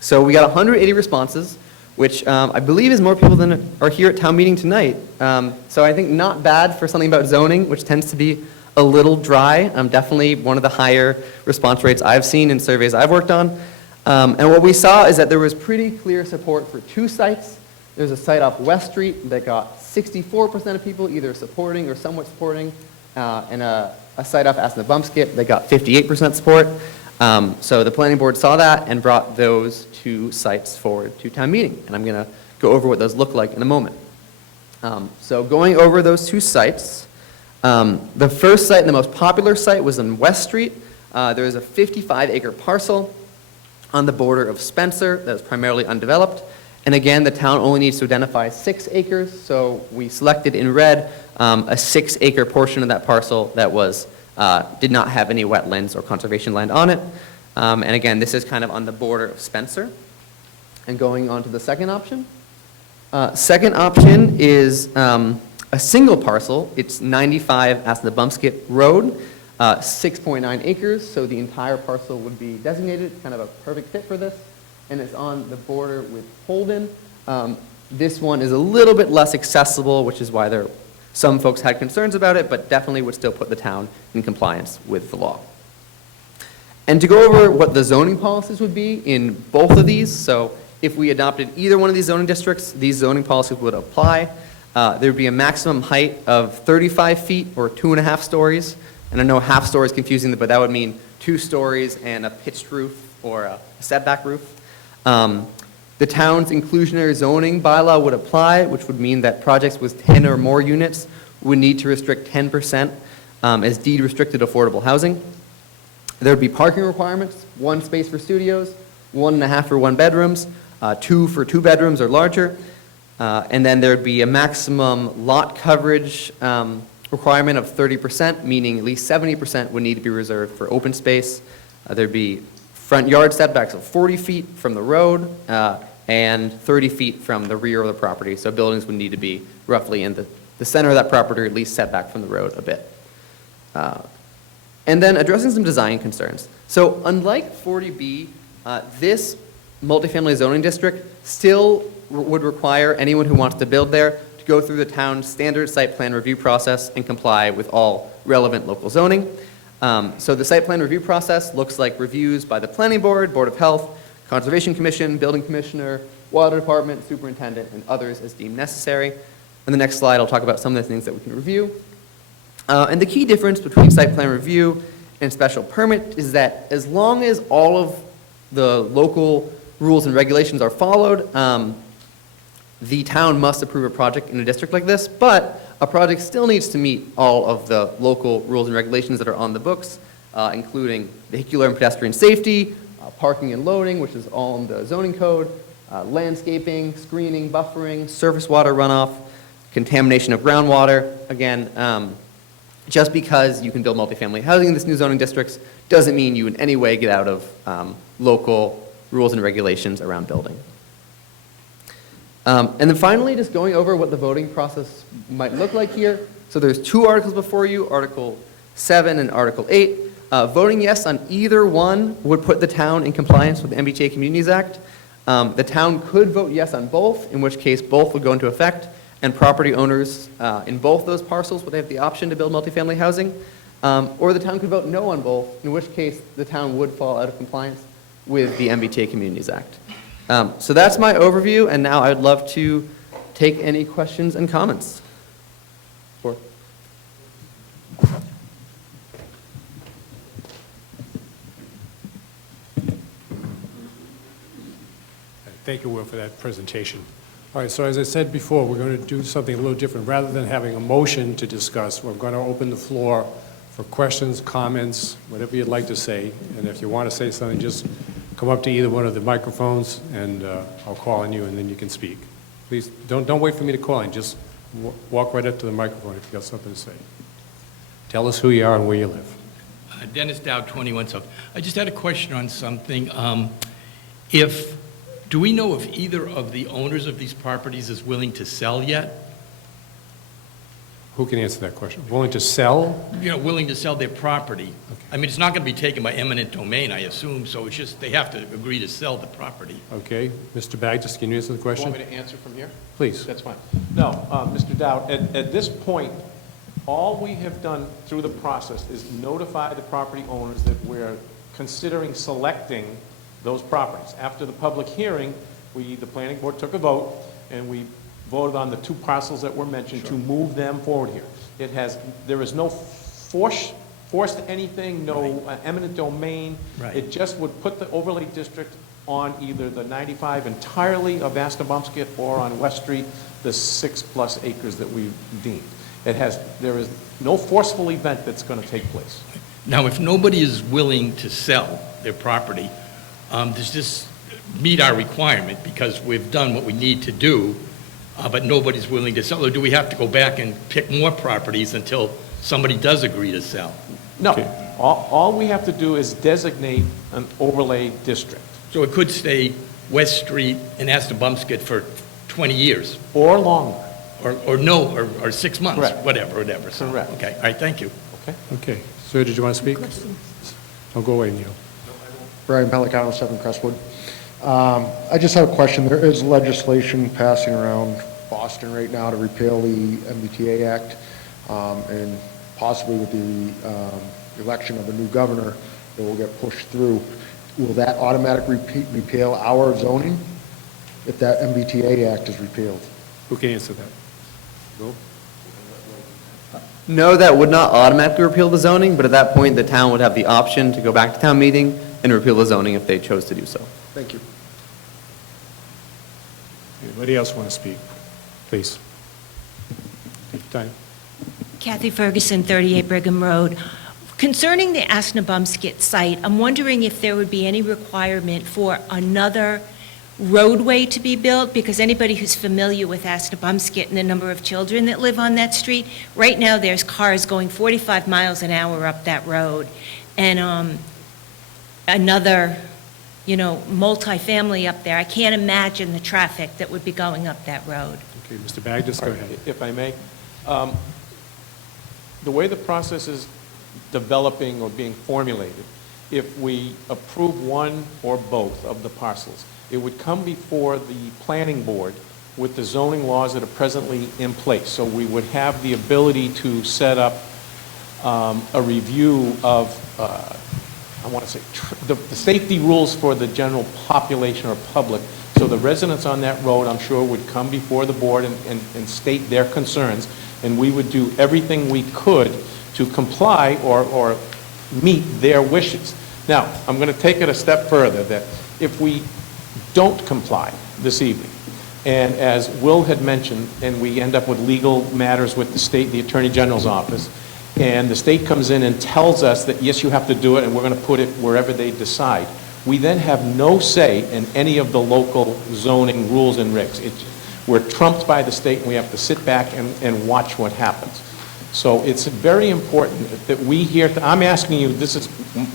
So we got 180 responses, which I believe is more people than are here at town meeting tonight. So I think not bad for something about zoning, which tends to be a little dry. Definitely one of the higher response rates I've seen in surveys I've worked on. And what we saw is that there was pretty clear support for 2 sites. There's a site off West Street that got 64% of people either supporting or somewhat supporting, and a site off Asnembumskit that got 58% support. So the planning board saw that and brought those 2 sites forward to town meeting. And I'm going to go over what those look like in a moment. So going over those 2 sites, the first site and the most popular site was on West Street. There is a 55-acre parcel on the border of Spencer that is primarily undeveloped. And again, the town only needs to identify 6 acres, so we selected in red a 6-acre portion of that parcel that did not have any wetlands or conservation land on it. And again, this is kind of on the border of Spencer. And going on to the second option. Second option is a single parcel. It's 95 Asnembumskit Road, 6.9 acres, so the entire parcel would be designated, kind of a perfect fit for this. And it's on the border with Holden. This one is a little bit less accessible, which is why some folks had concerns about it, but definitely would still put the town in compliance with the law. And to go over what the zoning policies would be in both of these, so if we adopted either one of these zoning districts, these zoning policies would apply. There would be a maximum height of 35 feet or 2.5 stories. And I know half story is confusing, but that would mean 2 stories and a pitched roof or a setback roof. The town's inclusionary zoning bylaw would apply, which would mean that projects with 10 or more units would need to restrict 10% as deed-restricted affordable housing. There would be parking requirements, 1 space for studios, 1.5 for 1-bedrooms, 2 for 2 bedrooms or larger. And then there would be a maximum lot coverage requirement of 30%, meaning at least 70% would need to be reserved for open space. There'd be front yard setbacks of 40 feet from the road and 30 feet from the rear of the property. So buildings would need to be roughly in the center of that property, or at least set back from the road a bit. And then addressing some design concerns. So unlike 40B, this multifamily zoning district still would require anyone who wants to build there to go through the town's standard site plan review process and comply with all relevant local zoning. So the site plan review process looks like reviews by the Planning Board, Board of Health, Conservation Commission, Building Commissioner, Water Department, Superintendent, and others as deemed necessary. On the next slide, I'll talk about some of the things that we can review. And the key difference between site plan review and special permit is that as long as all of the local rules and regulations are followed, the town must approve a project in a district like this, but a project still needs to meet all of the local rules and regulations that are on the books, including vehicular and pedestrian safety, parking and loading, which is all in the zoning code, landscaping, screening, buffering, surface water runoff, contamination of groundwater. Again, just because you can build multifamily housing in this new zoning districts doesn't mean you in any way get out of local rules and regulations around building. And then finally, just going over what the voting process might look like here. So there's 2 articles before you, Article 7 and Article 8. Voting yes on either one would put the town in compliance with the MBTA Communities Act. The town could vote yes on both, in which case both would go into effect, and property owners in both those parcels would have the option to build multifamily housing. Or the town could vote no on both, in which case the town would fall out of compliance with the MBTA Communities Act. So that's my overview, and now I'd love to take any questions and comments. Or- Thank you, Will, for that presentation. All right, so as I said before, we're going to do something a little different. Rather than having a motion to discuss, we're going to open the floor for questions, comments, whatever you'd like to say. And if you want to say something, just come up to either one of the microphones, and I'll call on you, and then you can speak. Please, don't wait for me to call in. Just walk right up to the microphone if you've got something to say. Tell us who you are and where you live. Dennis Dow, 21 South. I just had a question on something. Do we know if either of the owners of these properties is willing to sell yet? Who can answer that question? Willing to sell? Willing to sell their property. Okay. I mean, it's not going to be taken by eminent domain, I assume, so it's just they have to agree to sell the property. Okay. Mr. Bagdis, can you answer the question? Want me to answer from here? Please. That's fine. No, Mr. Dowd, at this point, all we have done through the process is notify the property owners that we're considering selecting those properties. After the public hearing, the planning board took a vote, and we voted on the 2 parcels that were mentioned to move them forward here. There is no forced anything, no eminent domain. Right. It just would put the overlay district on either the 95 entirely of Asnembumskit or on West Street, the 6+ acres that we deemed. There is no forceful event that's going to take place. Now, if nobody is willing to sell their property, does this meet our requirement because we've done what we need to do, but nobody's willing to sell? Or do we have to go back and pick more properties until somebody does agree to sell? No. Okay. All we have to do is designate an overlay district. So it could stay West Street and Asnembumskit for 20 years? Or longer. Or 6 months? Correct. Whatever. So, Correct. Okay, all right, thank you. Okay? Okay. Sir, did you want to speak? I'll go away, Neil. Brian Pellicano, 7 Crestwood. I just have a question. There is legislation passing around Boston right now to repeal the MBTA Act, and possibly with the election of a new governor, it will get pushed through. Will that automatically repeal our zoning if that MBTA Act is repealed? Who can answer that? Will? No, that would not automatically repeal the zoning, but at that point, the town would have the option to go back to town meeting and repeal the zoning if they chose to do so. Thank you. Anybody else want to speak? Please. Take your time. Kathy Ferguson, 38 Brigham Road. Concerning the Asnembumskit site, I'm wondering if there would be any requirement for another roadway to be built, because anybody who's familiar with Asnembumskit and the number of children that live on that street, right now there's cars going 45 miles an hour up that road, and another, multifamily up there. I can't imagine the traffic that would be going up that road. Okay, Mr. Bagdis, go ahead. If I may. The way the process is developing or being formulated, if we approve one or both of the parcels, it would come before the planning board with the zoning laws that are presently in place. So we would have the ability to set up a review of, the safety rules for the general population or public. So the residents on that road, I'm sure, would come before the board and state their concerns, and we would do everything we could to comply or meet their wishes. Now, I'm going to take it a step further, that if we don't comply this evening, and as Will had mentioned, and we end up with legal matters with the state, the Attorney General's office, and the state comes in and tells us that, yes, you have to do it, and we're going to put it wherever they decide, we then have no say in any of the local zoning rules and regs. We're trumped by the state, and we have to sit back and watch what happens. So it's very important that we here, I'm asking you, this is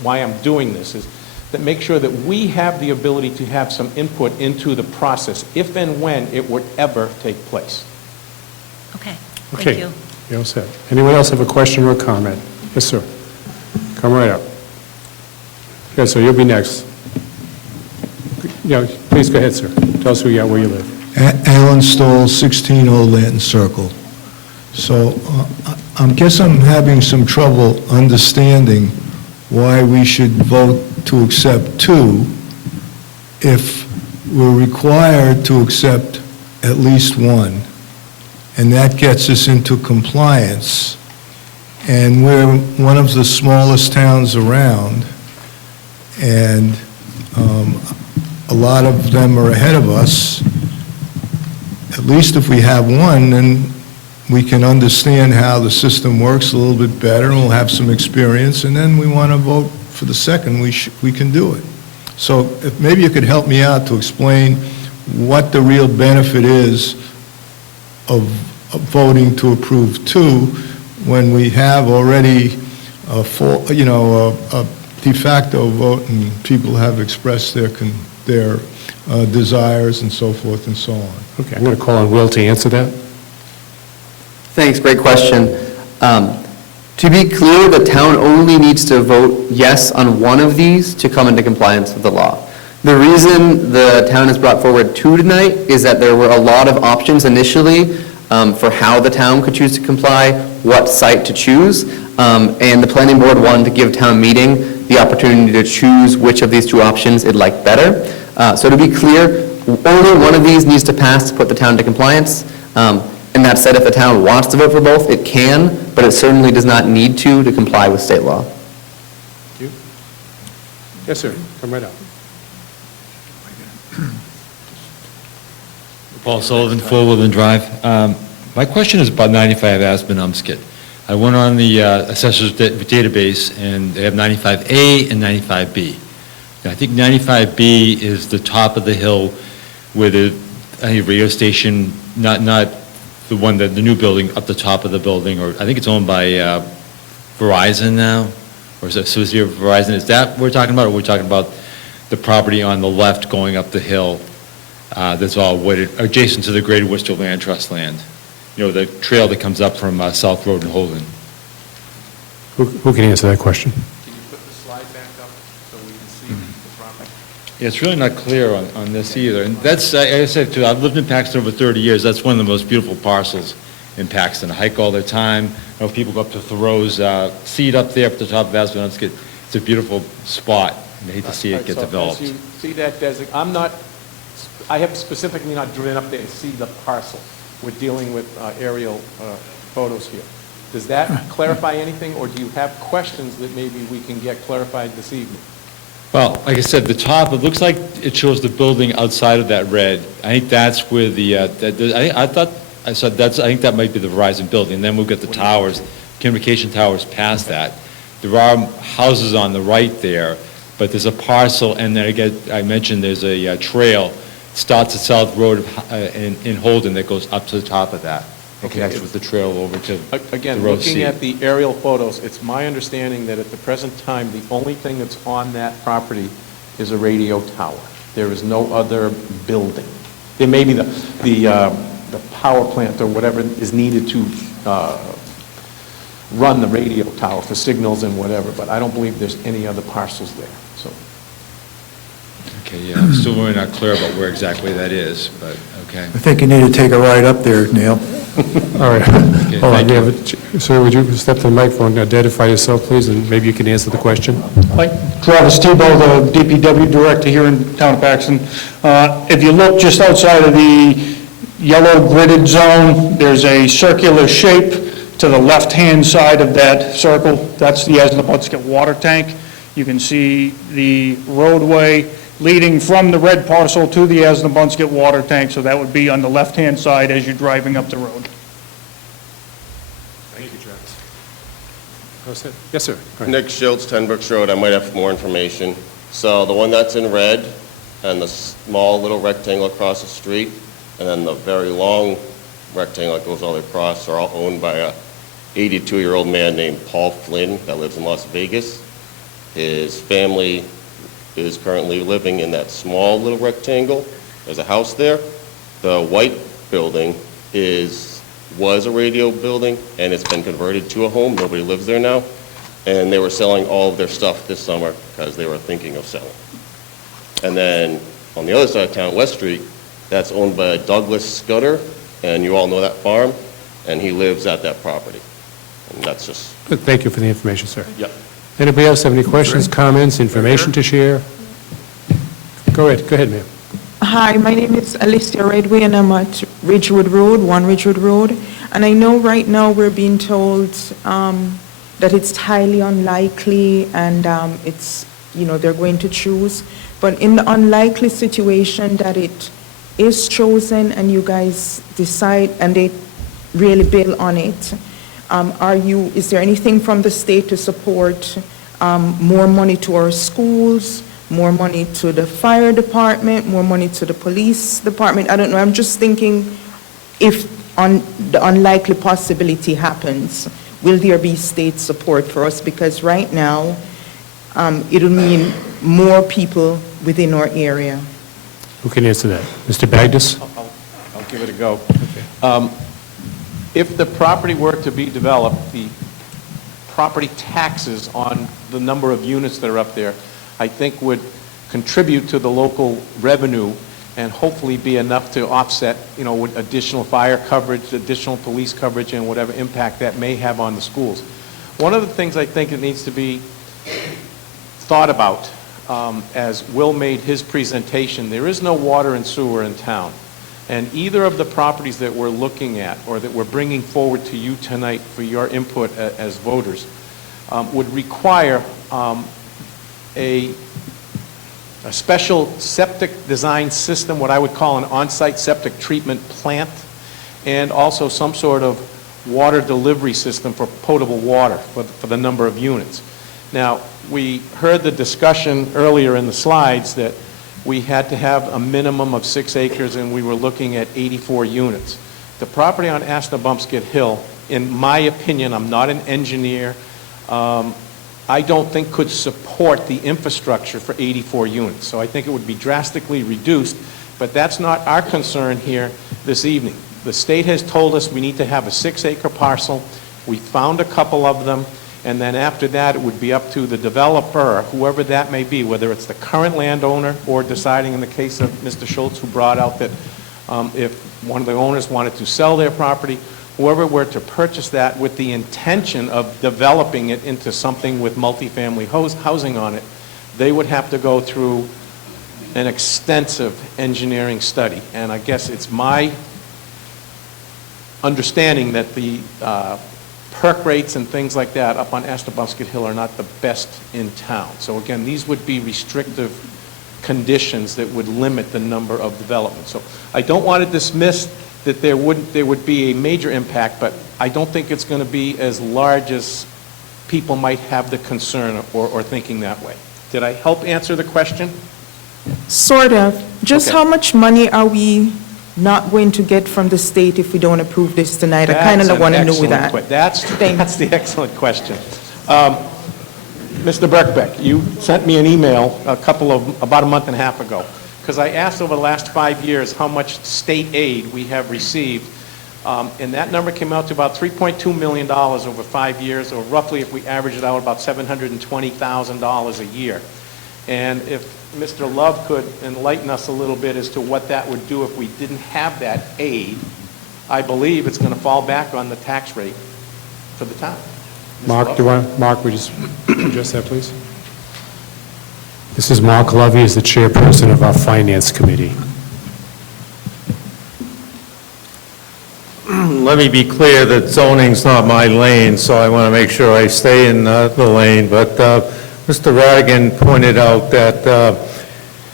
why I'm doing this, is that make sure that we have the ability to have some input into the process, if and when it would ever take place. Okay, Okay. thank you. You're all set. Anyone else have a question or a comment? Yes, sir. Come right up. Yes, sir, you'll be next. Yeah, please go ahead, sir. Tell us who you are, where you live. Alan Stoll, 16 Old Lanton Circle. So I guess I'm having some trouble understanding why we should vote to accept 2 if we're required to accept at least one, and that gets us into compliance. And we're one of the smallest towns around, and a lot of them are ahead of us. At least if we have one, then we can understand how the system works a little bit better, and we'll have some experience, and then we want to vote for the second, we can do it. So if maybe you could help me out to explain what the real benefit is of voting to approve two when we have already a full, a de facto vote, and people have expressed their desires and so forth and so on. Okay, I'm going to call on Will to answer that. Thanks, great question. To be clear, the town only needs to vote yes on one of these to come into compliance with the law. The reason the town has brought forward two tonight is that there were a lot of options initially for how the town could choose to comply, what site to choose, and the planning board wanted to give town meeting the opportunity to choose which of these two options it liked better. So to be clear, only one of these needs to pass to put the town to compliance. And that said, if the town wants to vote for both, it can, but it certainly does not need to comply with state law. Thank you. Yes, sir. Come right up. Paul Sullivan, 4 Woodland Drive. My question is about 95 Asnembumskit. I went on the assessor's database, and they have 95A and 95B. I think 95B is the top of the hill where the radio station, not the one that the new building up the top of the building, or I think it's owned by Verizon now, or is it associated with Verizon? Is that what we're talking about, or we're talking about the property on the left going up the hill that's all wooded, adjacent to the Greater Worcester Land Trust land? You know, the trail that comes up from South Road in Holden. Who can answer that question? Can you put the slide back up so we can see the property? Yeah, it's really not clear on this either. And that's, like I said, too, I've lived in Paxton over 30 years. That's one of the most beautiful parcels in Paxton. I hike all the time. I know people go up to Thoreau's seat up there at the top of Asnembumskit. It's a beautiful spot, and I hate to see it get developed. So as you see that I have specifically not driven up there to see the parcel. We're dealing with aerial photos here. Does that clarify anything, or do you have questions that maybe we can get clarified this evening? Well, like I said, the top, it looks like it shows the building outside of that red. I think that's where I think that might be the Verizon building. Then we'll get the towers, communication towers past that. There are houses on the right there, but there's a parcel, and then again, I mentioned there's a trail, starts at South Road in Holden that goes up to the top of that. It connects with the trail over to Again, the road looking seat. at the aerial photos, it's my understanding that at the present time, the only thing that's on that property is a radio tower. There is no other building. There may be the power plant or whatever is needed to run the radio tower for signals and whatever, but I don't believe there's any other parcels there, so. Okay, yeah, I'm still really not clear about where exactly that is, but, okay. I think you need to take a ride up there, Neil. All right. Okay, Hold on. thank you. Sir, would you step to the microphone, identify yourself, please, and maybe you can answer the question? Hi, Travis Tebow, the DPW Director here in town of Paxton. If you look just outside of the yellow gridded zone, there's a circular shape to the left-hand side of that circle. That's the Asnembumskit water tank. You can see the roadway leading from the red parcel to the Asnembumskit water tank, so that would be on the left-hand side as you're driving up the road. Thank you, Travis. Yes, sir. Go ahead. Nick Schultz, 10 Brooks Road. I might have more information. So the one that's in red and the small little rectangle across the street, and then the very long rectangle that goes all the way across are all owned by a 82-year-old man named Paul Flynn that lives in Las Vegas. His family is currently living in that small little rectangle. There's a house there. The white building was a radio building, and it's been converted to a home. Nobody lives there now. And they were selling all of their stuff this summer because they were thinking of selling. And then on the other side of town, West Street, that's owned by Douglas Scudder, and you all know that farm, and he lives at that property. And that's just... Good. Thank you for the information, sir. Yep. Anybody else have any questions, comments, information to share? Go ahead, ma'am. Hi, my name is Alicia Redway, and I'm at Ridgewood Road, 1 Ridgewood Road. And I know right now we're being told that it's highly unlikely and it's, they're going to choose. But in the unlikely situation that it is chosen and you guys decide and they really build on it, is there anything from the state to support more money to our schools, more money to the fire department, more money to the police department? I don't know, I'm just thinking if the unlikely possibility happens, will there be state support for us? Because right now, it'll mean more people within our area. Who can answer that? Mr. Bagdis? I'll give it a go. If the property were to be developed, the property taxes on the number of units that are up there, I think would contribute to the local revenue and hopefully be enough to offset, with additional fire coverage, additional police coverage, and whatever impact that may have on the schools. One of the things I think that needs to be thought about, as Will made his presentation, there is no water and sewer in town. And either of the properties that we're looking at or that we're bringing forward to you tonight for your input as voters would require a special septic design system, what I would call an on-site septic treatment plant, and also some sort of water delivery system for potable water for the number of units. Now, we heard the discussion earlier in the slides that we had to have a minimum of 6 acres and we were looking at 84 units. The property on Asnembumskit Hill, in my opinion, I'm not an engineer, I don't think could support the infrastructure for 84 units. So I think it would be drastically reduced, but that's not our concern here this evening. The state has told us we need to have a 6-acre parcel. We found a couple of them, and then after that it would be up to the developer, whoever that may be, whether it's the current landowner or deciding in the case of Mr. Schultz, who brought out that if one of the owners wanted to sell their property, whoever were to purchase that with the intention of developing it into something with multifamily housing on it, they would have to go through an extensive engineering study. And I guess it's my understanding that the perk rates and things like that up on Asnembumskit Hill are not the best in town. So again, these would be restrictive conditions that would limit the number of developments. So I don't want to dismiss that there would be a major impact, but I don't think it's going to be as large as people might have the concern or thinking that way. Did I help answer the question? Sort of. Just Okay. how much money are we not going to get from the state if we don't approve this tonight? I kind of want to know that. That's the excellent question. Mr. Birkbeck, you sent me an email about a month and a half ago, because I asked over the last 5 years how much state aid we have received, and that number came out to about $3.2 million over 5 years, or roughly, if we average it out, about $720,000 a year. And if Mr. Love could enlighten us a little bit as to what that would do if we didn't have that aid, I believe it's going to fall back on the tax rate for the town. Mark, would you just address that, please? This is Mark Lovey, is the chairperson of our Finance Committee. Let me be clear that zoning's not my lane, so I want to make sure I stay in the lane. But Mr. Radigan pointed out that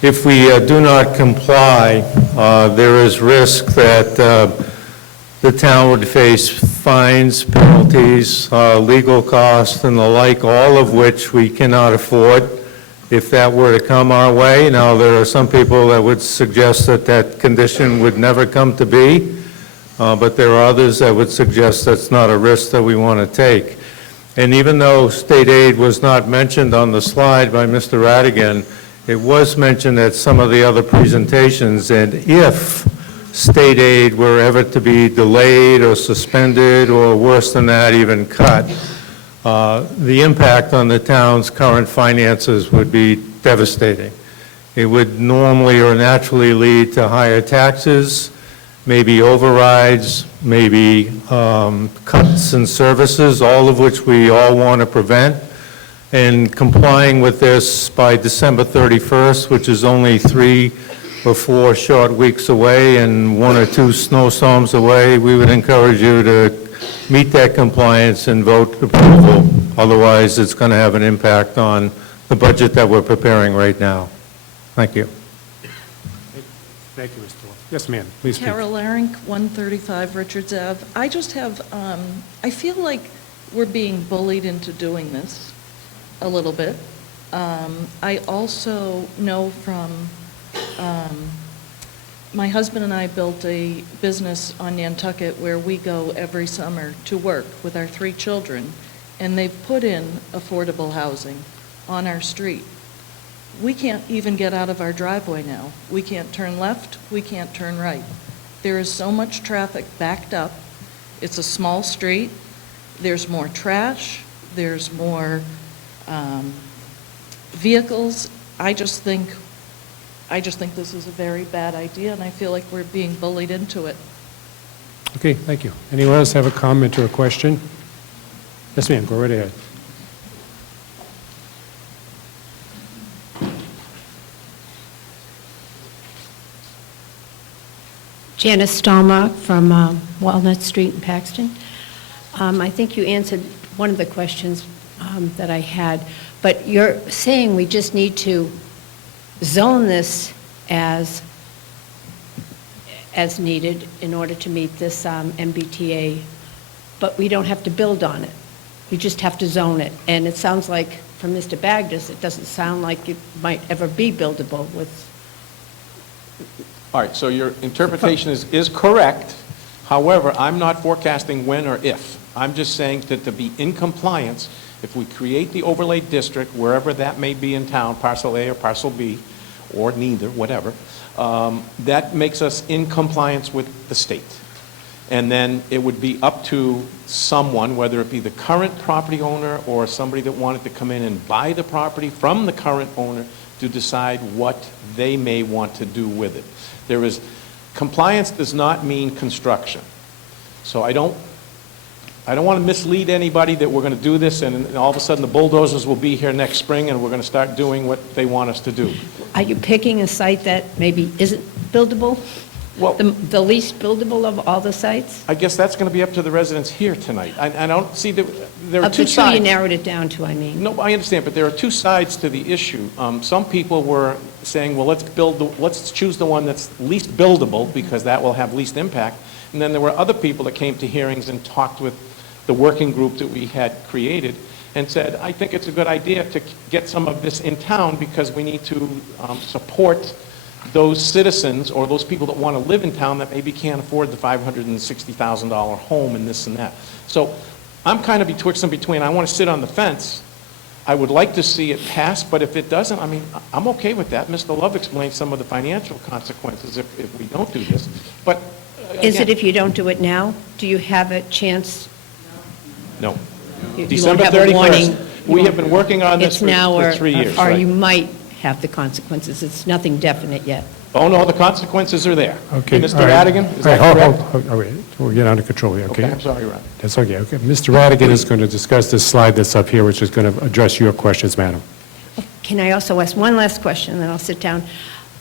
if we do not comply, there is risk that the town would face fines, penalties, legal costs, and the like, all of which we cannot afford if that were to come our way. Now, there are some people that would suggest that that condition would never come to be, but there are others that would suggest that's not a risk that we want to take. And even though state aid was not mentioned on the slide by Mr. Radigan, it was mentioned at some of the other presentations, and if state aid were ever to be delayed or suspended, or worse than that, even cut, the impact on the town's current finances would be devastating. It would normally or naturally lead to higher taxes, maybe overrides, maybe cuts in services, all of which we all want to prevent. And complying with this by December 31st, which is only 3 we're 4 short weeks away and 1 or 2 snowstorms away, we would encourage you to meet that compliance and vote approval. Otherwise, it's going to have an impact on the budget that we're preparing right now. Thank you. Thank you, Mr. Wolf. Yes, ma'am, please speak. Carol Larink, 135 Richards Ave. I just have, I feel like we're being bullied into doing this a little bit. I also know from, my husband and I built a business on Nantucket where we go every summer to work with our 3 children, and they've put in affordable housing on our street. We can't even get out of our driveway now. We can't turn left, we can't turn right. There is so much traffic backed up. It's a small street. There's more trash. There's more vehicles. I just think this is a very bad idea, and I feel like we're being bullied into it. Okay, thank you. Anyone else have a comment or a question? Yes, ma'am, go right ahead. Janice Stallmark from Walnut Street in Paxton. I think you answered one of the questions that I had, but you're saying we just need to zone this as needed in order to meet this MBTA, but we don't have to build on it. We just have to zone it. And it sounds like, from Mr. Bagdas, it doesn't sound like it might ever be buildable with. All right, so your interpretation is correct. However, I'm not forecasting when or if. I'm just saying that to be in compliance, if we create the overlay district, wherever that may be in town, parcel A or parcel B, or neither, whatever, that makes us in compliance with the state. And then it would be up to someone, whether it be the current property owner or somebody that wanted to come in and buy the property from the current owner, to decide what they may want to do with it. Compliance does not mean construction. So I don't want to mislead anybody that we're going to do this and all of a sudden the bulldozers will be here next spring and we're going to start doing what they want us to do. Are you picking a site that maybe isn't buildable? Well, the least buildable of all the sites? I guess that's going to be up to the residents here tonight. I don't see that there are 2 sides. sides. You narrowed it down to, I mean. No, I understand, but there are 2 sides to the issue. Some people were saying, well, let's choose the one that's least buildable because that will have least impact. And then there were other people that came to hearings and talked with the working group that we had created and said, I think it's a good idea to get some of this in town because we need to support those citizens or those people that want to live in town that maybe can't afford the $560,000 home and this and that. So I'm kind of betwixt and between. I want to sit on the fence. I would like to see it pass, but if it doesn't, I mean, I'm okay with that. Mr. Love explained some of the financial consequences if we don't do this. But Is it if you don't do it now? Do you have a chance? No. You December won't have a 31st. warning. We have been working on this It's now for or 3 years. Or right. you might have the consequences. It's nothing definite yet. Oh, no, the consequences are there. Okay. Mr. all right. Radigan, is All right, that correct? hold. All right, we'll get under control here, okay? Okay, I'm sorry, Ron. That's okay, okay. Mr. Radigan is going to discuss this slide that's up here, which is going to address your questions, madam. Can I also ask one last question, then I'll sit down?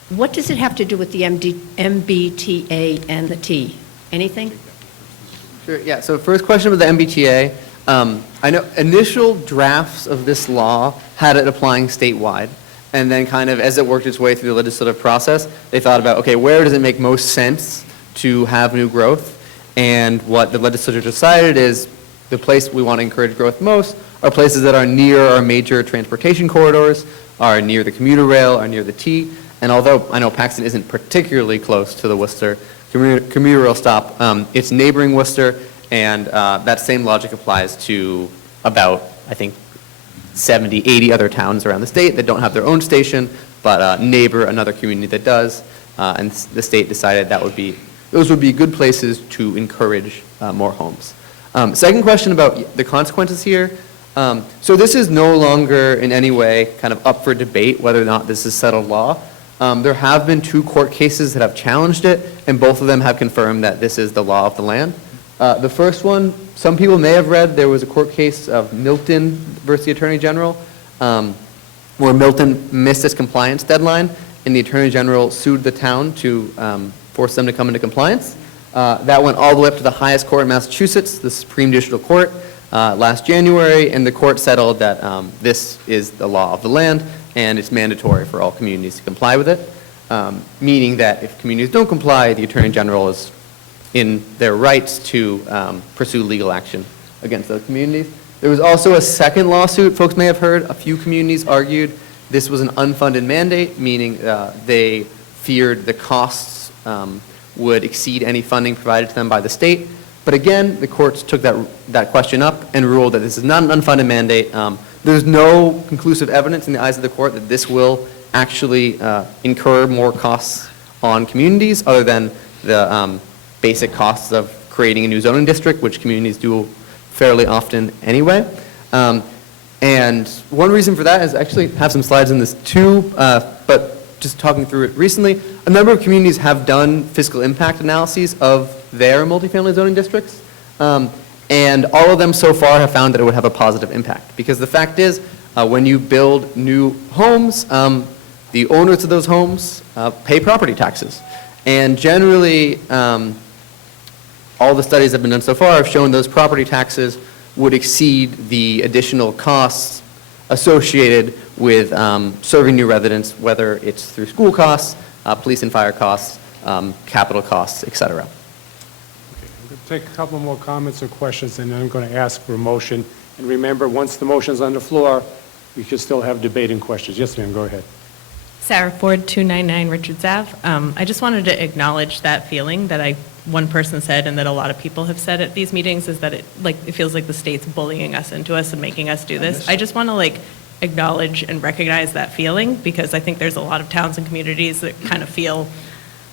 What does it have to do with the MBTA and the T? Anything? Sure, yeah, so first question with the MBTA. I know initial drafts of this law had it applying statewide, and then kind of as it worked its way through the legislative process, they thought about, okay, where does it make most sense to have new growth? And what the legislature decided is the place we want to encourage growth most are places that are near our major transportation corridors, are near the commuter rail, are near the T. And although I know Paxton isn't particularly close to the Worcester commuter rail stop, it's neighboring Worcester, and that same logic applies to about, I think, 70, 80 other towns around the state that don't have their own station, but neighbor another community that does. And the state decided those would be good places to encourage more homes. Second question about the consequences here. So this is no longer in any way kind of up for debate whether or not this is settled law. There have been 2 court cases that have challenged it, and both of them have confirmed that this is the law of the land. The first one, some people may have read, there was a court case of Milton versus the Attorney General, where Milton missed his compliance deadline, and the Attorney General sued the town to force them to come into compliance. That went all the way up to the highest court in Massachusetts, the Supreme Judicial Court, last January, and the court settled that this is the law of the land, and it's mandatory for all communities to comply with it, meaning that if communities don't comply, the Attorney General is in their rights to pursue legal action against those communities. There was also a second lawsuit, folks may have heard. A few communities argued this was an unfunded mandate, meaning they feared the costs would exceed any funding provided to them by the state. But again, the courts took that question up and ruled that this is not an unfunded mandate. There's no conclusive evidence in the eyes of the court that this will actually incur more costs on communities other than the basic costs of creating a new zoning district, which communities do fairly often anyway. And one reason for that is actually have some slides in this too, but just talking through it recently, a number of communities have done fiscal impact analyses of their multifamily zoning districts, and all of them so far have found that it would have a positive impact. Because the fact is, when you build new homes, the owners of those homes pay property taxes. And generally, all the studies that have been done so far have shown those property taxes would exceed the additional costs associated with serving new residents, whether it's through school costs, police and fire costs, capital costs, et cetera. I'm going to take a couple more comments or questions, and then I'm going to ask for a motion. And remember, once the motion's on the floor, we should still have debate and questions. Yes, ma'am, go ahead. Sarah Ford, 299 Richards Ave. I just wanted to acknowledge that feeling that one person said and that a lot of people have said at these meetings, is that it feels like the state's bullying us into us and making us do this. I just want to acknowledge and recognize that feeling, because I think there's a lot of towns and communities that kind of feel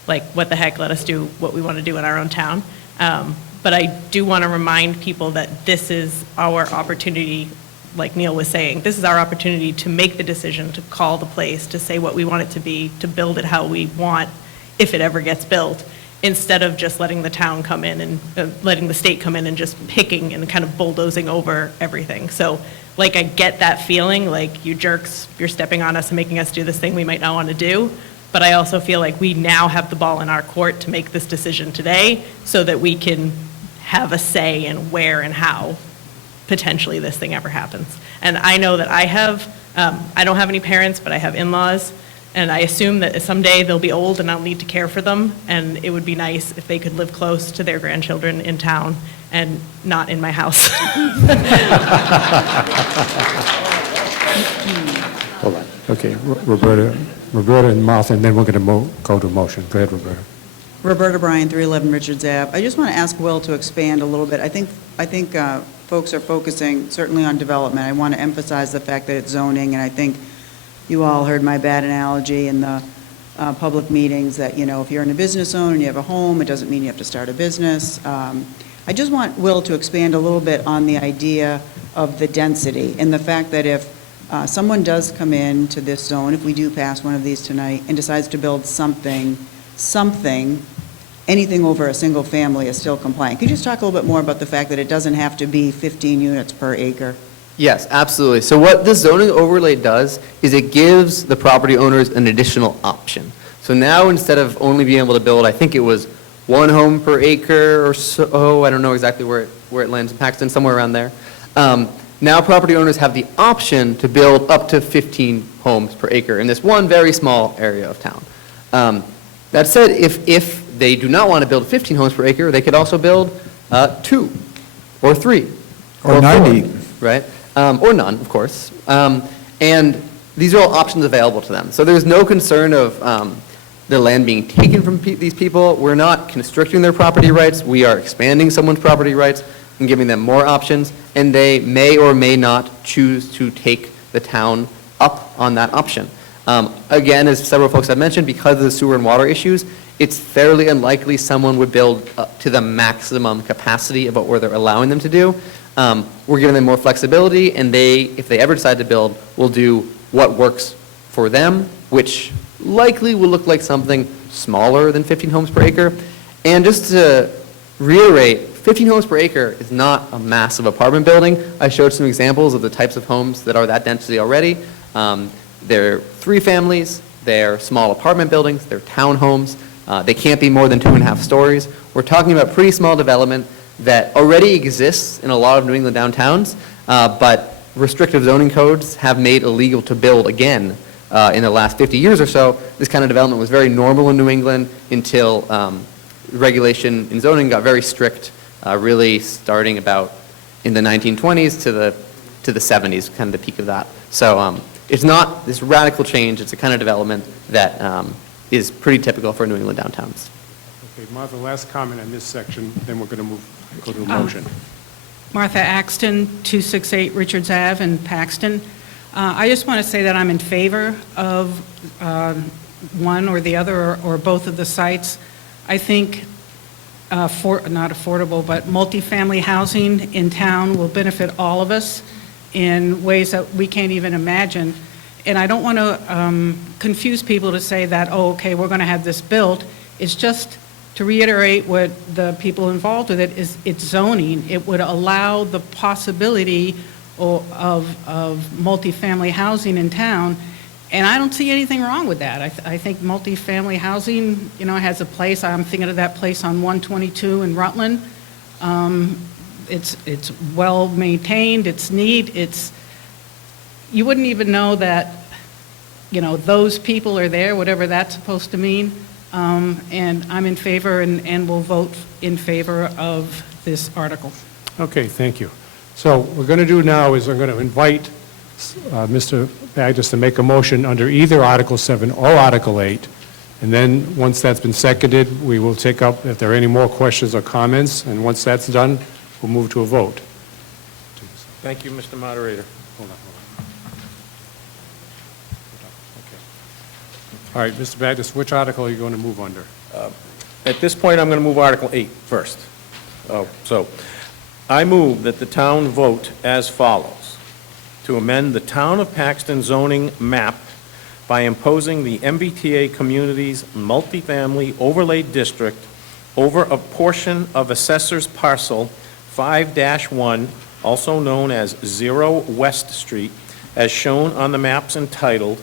like, what the heck, let us do what we want to do in our own town. But I do want to remind people that this is our opportunity. Like Neil was saying, this is our opportunity to make the decision, to call the place, to say what we want it to be, to build it how we want, if it ever gets built, instead of just letting the town come in and letting the state come in and just picking and kind of bulldozing over everything. So, I get that feeling, you jerks, you're stepping on us and making us do this thing we might not want to do. But I also feel like we now have the ball in our court to make this decision today so that we can have a say in where and how potentially this thing ever happens. And I know that I don't have any parents, but I have in-laws, and I assume that someday they'll be old and I'll need to care for them, and it would be nice if they could live close to their grandchildren in town and not in my house. Hold on. Okay, Roberta and Martha, and then we're going to go to motion. Go ahead, Roberta. Roberta Bryan, 311 Richards Ave. I just want to ask Will to expand a little bit. I think folks are focusing certainly on development. I want to emphasize the fact that it's zoning, and I think you all heard my bad analogy in the public meetings that, if you're in a business owner and you have a home, it doesn't mean you have to start a business. I just want Will to expand a little bit on the idea of the density and the fact that if someone does come into this zone, if we do pass one of these tonight, and decides to build something, anything over a single family is still compliant. Could you just talk a little bit more about the fact that it doesn't have to be 15 units per acre? Yes, absolutely. So what this zoning overlay does is it gives the property owners an additional option. So now instead of only being able to build, I think it was one home per acre or so, I don't know exactly where it lands in Paxton, somewhere around there. Now property owners have the option to build up to 15 homes per acre in this one very small area of town. That said, if they do not want to build 15 homes per acre, they could also build 2 or 3 or 90, 4, right? Or none, of course. And these are all options available to them. So there's no concern of the land being taken from these people. We're not constricting their property rights. We are expanding someone's property rights and giving them more options, and they may or may not choose to take the town up on that option. Again, as several folks have mentioned, because of the sewer and water issues, it's fairly unlikely someone would build up to the maximum capacity of what they're allowing them to do. We're giving them more flexibility, and if they ever decide to build, will do what works for them, which likely will look like something smaller than 15 homes per acre. And just to reiterate, 15 homes per acre is not a massive apartment building. I showed some examples of the types of homes that are that density already. They're 3 families, They're small apartment buildings, they're townhomes, they can't be more than 2.5 stories. We're talking about pretty small development that already exists in a lot of New England downtowns, but restrictive zoning codes have made illegal to build again in the last 50 years or so. This kind of development was very normal in New England until regulation in zoning got very strict, really starting about in the 1920s to the 70s, kind of the peak of that. So it's not this radical change, it's a kind of development that is pretty typical for New England downtowns. Okay, Martha, last comment on this section, then we're going to go to a motion. Martha Axton, 268 Richards Ave in Paxton. I just want to say that I'm in favor of one or the other or both of the sites. I think, not affordable, but multifamily housing in town will benefit all of us in ways that we can't even imagine. And I don't want to confuse people to say that, oh, okay, we're going to have this built. It's just to reiterate what the people involved with it is, it's zoning. It would allow the possibility of multifamily housing in town, and I don't see anything wrong with that. I think multifamily housing, you know, has a place. I'm thinking of that place on 122 in Rutland. It's well maintained. It's neat. You wouldn't even know that, you know, those people are there, whatever that's supposed to mean. And I'm in favor and will vote in favor of this article. Okay, thank you. So what we're going to do now is we're going to invite Mr. Bagdis to make a motion under either Article 7 or Article 8. And then, once that's been seconded, we will take up if there are any more questions or comments. And once that's done, we'll move to a vote. Thank you, Mr. Moderator. Hold on. Okay. All right, Mr. Bagdis, which article are you going to move under? At this point, I'm going to move Article 8 first. So, I move that the town vote as follows: to amend the Town of Paxton zoning map by imposing the MBTA Communities Multifamily Overlay District over a portion of Assessor's Parcel 5-1, also known as 0 West Street, as shown on the maps entitled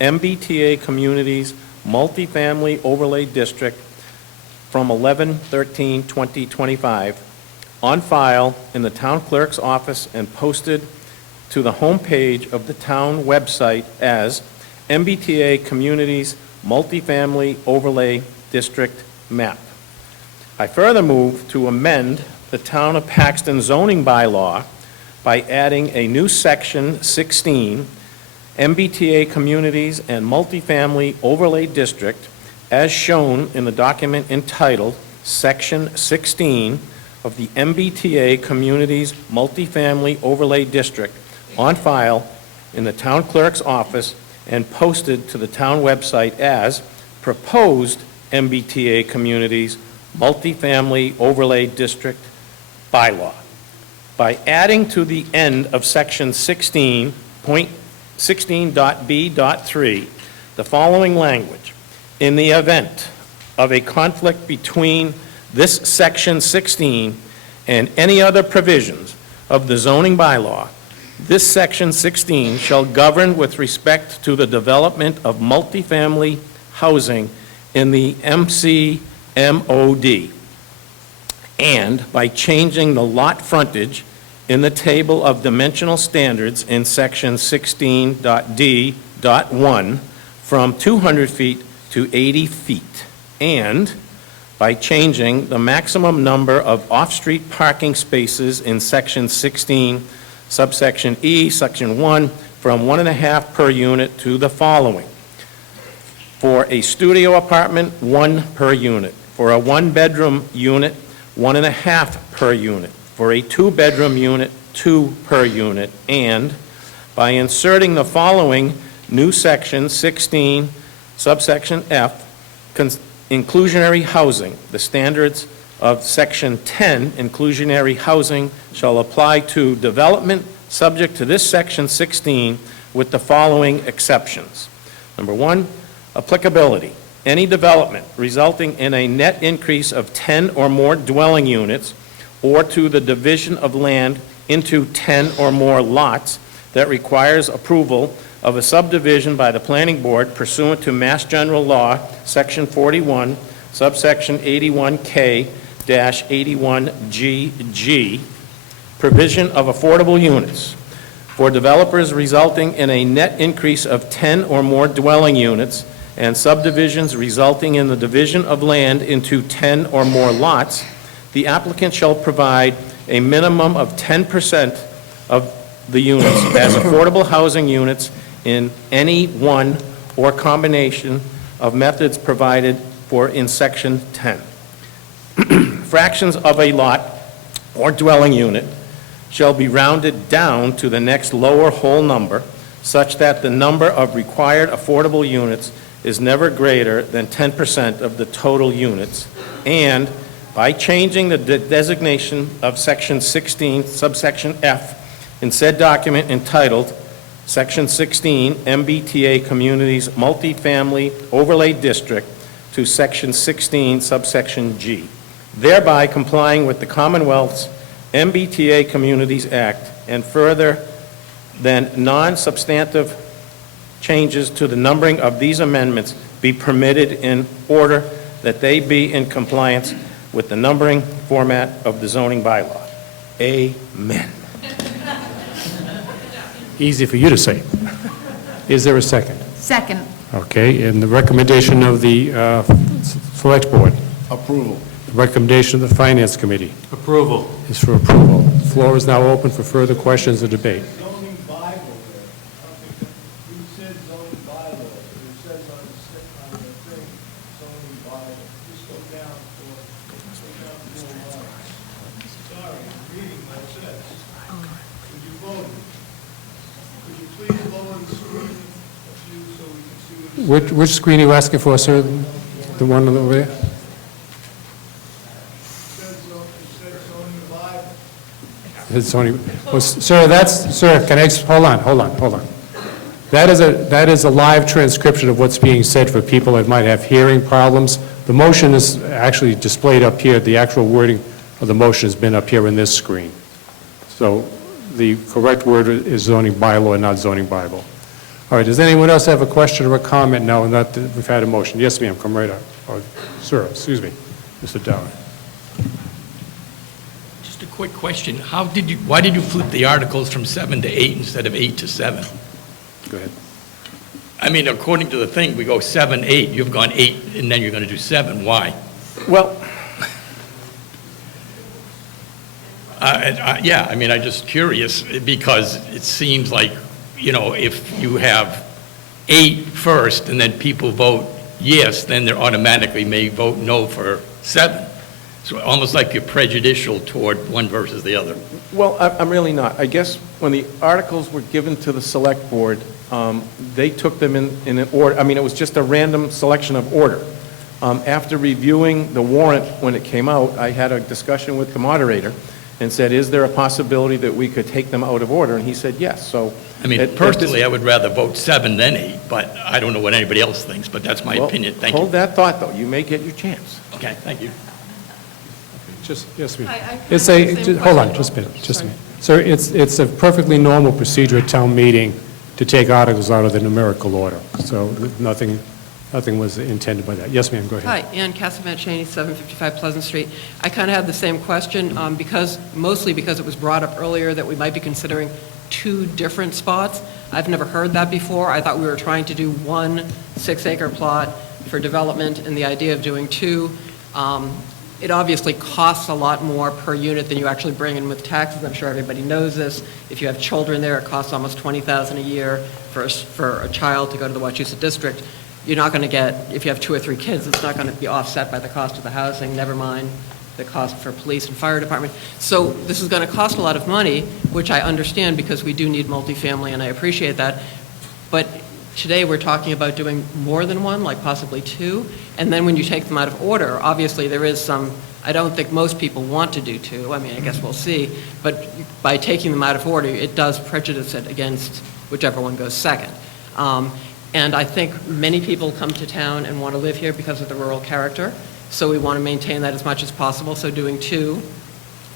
MBTA Communities Multifamily Overlay District from 11/13/2025, on file in the town clerk's office and posted to the homepage of the town website as MBTA Communities Multifamily Overlay District Map. I further move to amend the Town of Paxton zoning bylaw by adding a new Section 16, MBTA Communities and Multifamily Overlay District, as shown in the document entitled Section 16 of the MBTA Communities Multifamily Overlay District, on file in the town clerk's office and posted to the town website as proposed MBTA Communities Multifamily Overlay District Bylaw. By adding to the end of Section 16.16.b.3 the following language: in the event of a conflict between this Section 16 and any other provisions of the zoning bylaw, this Section 16 shall govern with respect to the development of multifamily housing in the MCMOD, and by changing the lot frontage in the table of dimensional standards in Section 16.d.1 from 200 feet to 80 feet, and by changing the maximum number of off-street parking spaces in Section 16, subsection E, Section 1, from 1.5 per unit to the following: for a studio apartment, 1 per unit; for a 1-bedroom unit, 1.5 per unit; for a 2-bedroom unit, 2 per unit; and by inserting the following new Section 16, subsection F, inclusionary housing. The standards of Section 10, inclusionary housing, shall apply to development subject to this Section 16 with the following exceptions. Number 1, applicability. Any development resulting in a net increase of 10 or more dwelling units, or to the division of land into 10 or more lots that requires approval of a subdivision by the planning board pursuant to Mass General Law, Section 41, subsection 81K-81GG, provision of affordable units for developers resulting in a net increase of 10 or more dwelling units and subdivisions resulting in the division of land into 10 or more lots, the applicant shall provide a minimum of 10% of the units as affordable housing units in any one or combination of methods provided for in Section 10. Fractions of a lot or dwelling unit shall be rounded down to the next lower whole number, such that the number of required affordable units is never greater than 10% of the total units, and by changing the designation of Section 16, subsection F, in said document entitled Section 16 MBTA Communities Multifamily Overlay District to Section 16, subsection G, thereby complying with the Commonwealth's MBTA Communities Act, and further than non-substantive changes to the numbering of these amendments be permitted in order that they be in compliance with the numbering format of the zoning bylaw. Amen. Easy for you to say. Is there a second? Second. Okay, and the recommendation of the Select Board? Approval. The recommendation of the Finance Committee? Approval. Is for approval. The floor is now open for further questions or debate. Zoning Bible there. Who said zoning bylaw? It says on the thing, zoning bylaw. Just go down four lines. Sorry, I'm reading what it says. Could you vote? Could you please lower the screen a few so we can see what it says? Which screen are you asking for, sir? The one over there? It's zoning. Well, sir, can I, hold on. That is a live transcription of what's being said for people that might have hearing problems. The motion is actually displayed up here. The actual wording of the motion has been up here in this screen. So the correct word is zoning bylaw and not zoning Bible. All right, does anyone else have a question or a comment now that we've had a motion? Yes, ma'am, come right up. Oh, sir, excuse me, Mr. Dower. Just a quick question. Why did you flip the articles from 7 to 8 instead of 8 to 7? Go ahead. I mean, according to the thing, we go 7, 8. You've gone 8, and then you're going to do 7. Why? Well, yeah, I mean, I'm just curious because it seems like, if you have 8 first and then people vote yes, then they automatically may vote no for 7. So almost like you're prejudicial toward one versus the other. well, I'm really not. I guess when the articles were given to the Select Board, they took them in an order. I mean, it was just a random selection of order. After reviewing the warrant when it came out, I had a discussion with the moderator and said, is there a possibility that we could take them out of order? And he said, yes. So, I mean, personally, I would rather vote 7 than 8, but I don't know what anybody else thinks, but that's my opinion. Thank you. Hold that thought, though. You may get your chance. Okay, thank you. Yes, ma'am. Hold on, just a minute. Sir, it's a perfectly normal procedure at town meeting to take articles out of the numerical order. So nothing was intended by that. Yes, ma'am, go ahead. Hi, Ann Casamat-Cheney, 755 Pleasant Street. I kind of have the same question, mostly because it was brought up earlier that we might be considering 2 different spots. I've never heard that before. I thought we were trying to do 1 6-acre plot for development, and the idea of doing 2. It obviously costs a lot more per unit than you actually bring in with taxes. I'm sure everybody knows this. If you have children there, it costs almost $20,000 a year for a child to go to the Wachusett district. You're not going to get, if you have 2 or 3 kids, it's not going to be offset by the cost of the housing, never mind the cost for police and fire department. So this is going to cost a lot of money, which I understand because we do need multifamily, and I appreciate that. But today we're talking about doing more than 1, like possibly 2, and then when you take them out of order, obviously there is some, I don't think most people want to do 2, I mean, I guess we'll see, but by taking them out of order, it does prejudice it against whichever one goes second. And I think many people come to town and want to live here because of the rural character, so we want to maintain that as much as possible, so doing 2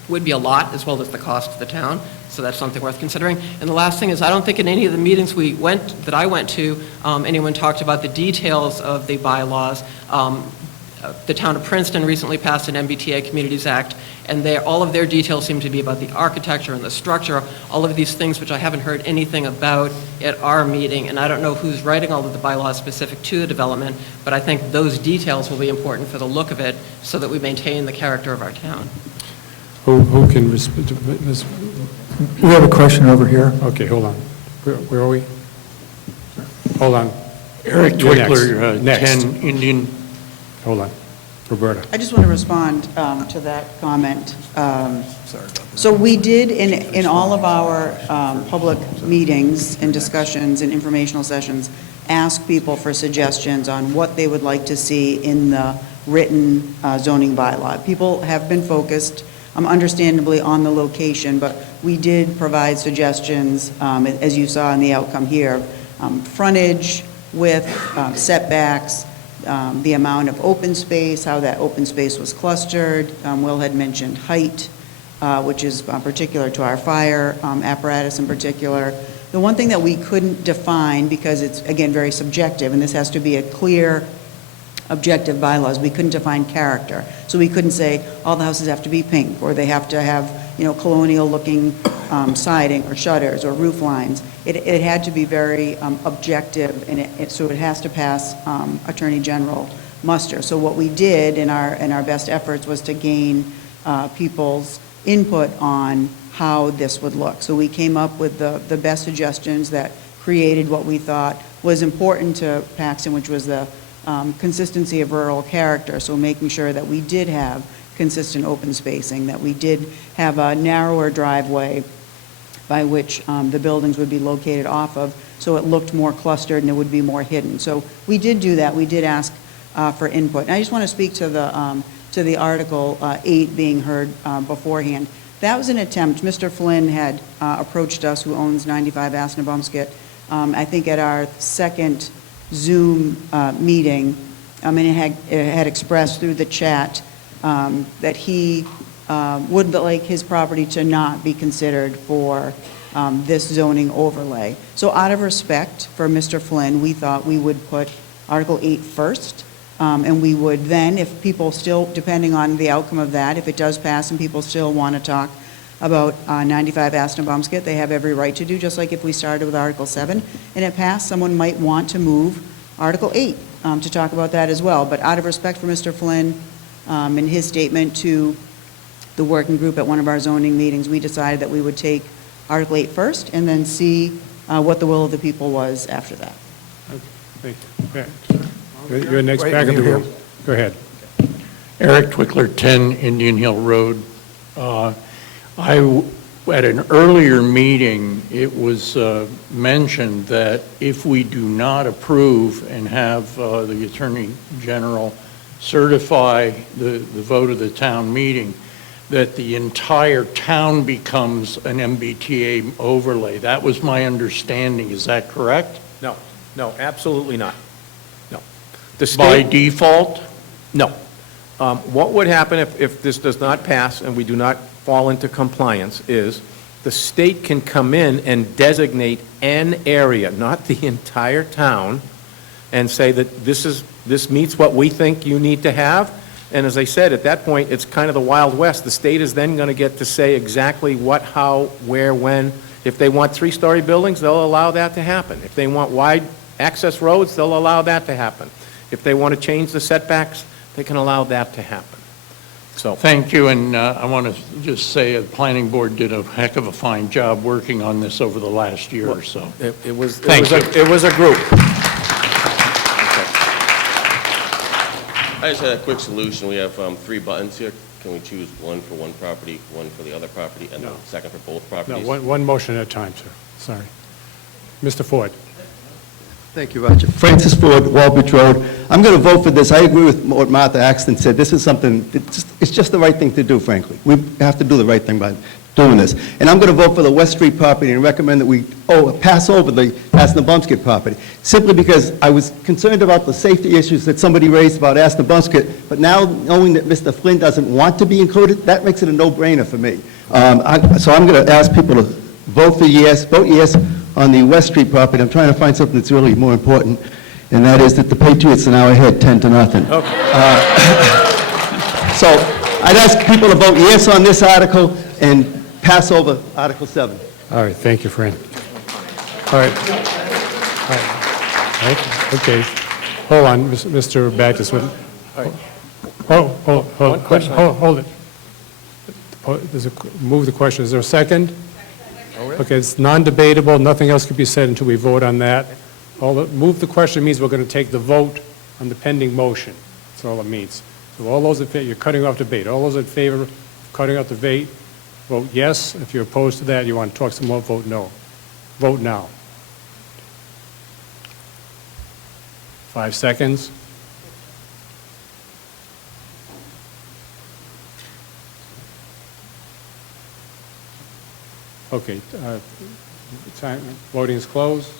would be a lot, as well as the cost to the town, so that's something worth considering. And the last thing is, I don't think in any of the meetings that I went to, anyone talked about the details of the bylaws. The town of Princeton recently passed an MBTA Communities Act, and all of their details seem to be about the architecture and the structure, all of these things which I haven't heard anything about at our meeting, and I don't know who's writing all of the bylaws specific to the development, but I think those details will be important for the look of it, so that we maintain the character of our town. Who can respond? We have a question over here. Okay, hold on. Where are we? Hold on. Eric You're Twickler, next. 10 Indian. Hold on. Roberta. I just want to respond to that comment. So we did, in all of our public meetings and discussions and informational sessions, ask people for suggestions on what they would like to see in the written zoning bylaw. People have been focused, understandably, on the location, but we did provide suggestions, as you saw in the outcome here, frontage, width, setbacks, the amount of open space, how that open space was clustered. Will had mentioned height, which is particular to our fire apparatus in particular. The one thing that we couldn't define, because it's, again, very subjective, and this has to be a clear, objective bylaws, we couldn't define character. So we couldn't say all the houses have to be pink, or they have to have, colonial-looking siding or shutters or roof lines. It had to be very objective, and so it has to pass Attorney General muster. So what we did in our best efforts was to gain people's input on how this would look. So we came up with the best suggestions that created what we thought was important to Paxton, which was the consistency of rural character, so making sure that we did have consistent open spacing, that we did have a narrower driveway by which the buildings would be located off of, so it looked more clustered and it would be more hidden. So we did do that. We did ask for input. And I just want to speak to the Article 8 being heard beforehand. That was an attempt. Mr. Flynn had approached us, who owns 95 Asnembumskit, I think at our second Zoom meeting, and it had expressed through the chat that he would like his property to not be considered for this zoning overlay. So out of respect for Mr. Flynn, we thought we would put Article 8 first, and we would then, if people still, depending on the outcome of that, if it does pass and people still want to talk about 95 Asnembumskit, they have every right to do, just like if we started with Article 7 and it passed, someone might want to move Article 8 to talk about that as well. But out of respect for Mr. Flynn and his statement to the working group at one of our zoning meetings, we decided that we would take Article 8 first and then see what the will of the people was after that. Okay. You're next, back of the room. Go ahead. Eric Twickler, 10 Indian Hill Road. At an earlier meeting, it was mentioned that if we do not approve and have the Attorney General certify the vote of the town meeting, that the entire town becomes an MBTA overlay. That was my understanding. Is that correct? No, absolutely not. No. By default? No. What would happen if this does not pass and we do not fall into compliance is the state can come in and designate an area, not the entire town, and say that this meets what we think you need to have. And as I said, at that point, it's kind of the Wild West. The state is then going to get to say exactly what, how, where, when. If they want 3-story buildings, they'll allow that to happen. If they want wide access roads, they'll allow that to happen. If they want to change the setbacks, they can allow that to happen. So thank you, and I want to just say the planning board did a heck of a fine job working on this over the last year or so. It was a group. I just had a quick solution. We have 3 buttons here. Can we choose one for one property, one for the other property, and the second for both properties? No, one motion at a time, sir. Sorry. Mr. Ford. Thank you, Roger. Francis Ford, Walbridge Road. I'm going to vote for this. I agree with what Martha Axton said. This is something, it's just the right thing to do, frankly. We have to do the right thing by doing this. And I'm going to vote for the West Street property and recommend that we pass over the Asnembumskit property, simply because I was concerned about the safety issues that somebody raised about Asnembumskit, but now knowing that Mr. Flynn doesn't want to be included, that makes it a no-brainer for me. So I'm going to ask people to vote yes on the West Street property. I'm trying to find something that's really more important, and that is that the Patriots are now ahead 10-0. So I'd ask people to vote yes on this article and pass over Article 7. All right, thank you, Fran. All right. Okay, hold on, Mr. Baptist. Hold it. Move the question. Is there a second? Okay, it's non-debatable. Nothing else can be said until we vote on that. Move the question means we're going to take the vote on the pending motion. That's all it means. So all those in favor, you're cutting off debate. All those in favor of cutting off debate, vote yes. If you're opposed to that, you want to talk some more, vote no. Vote now. 5 seconds. Okay, voting is closed.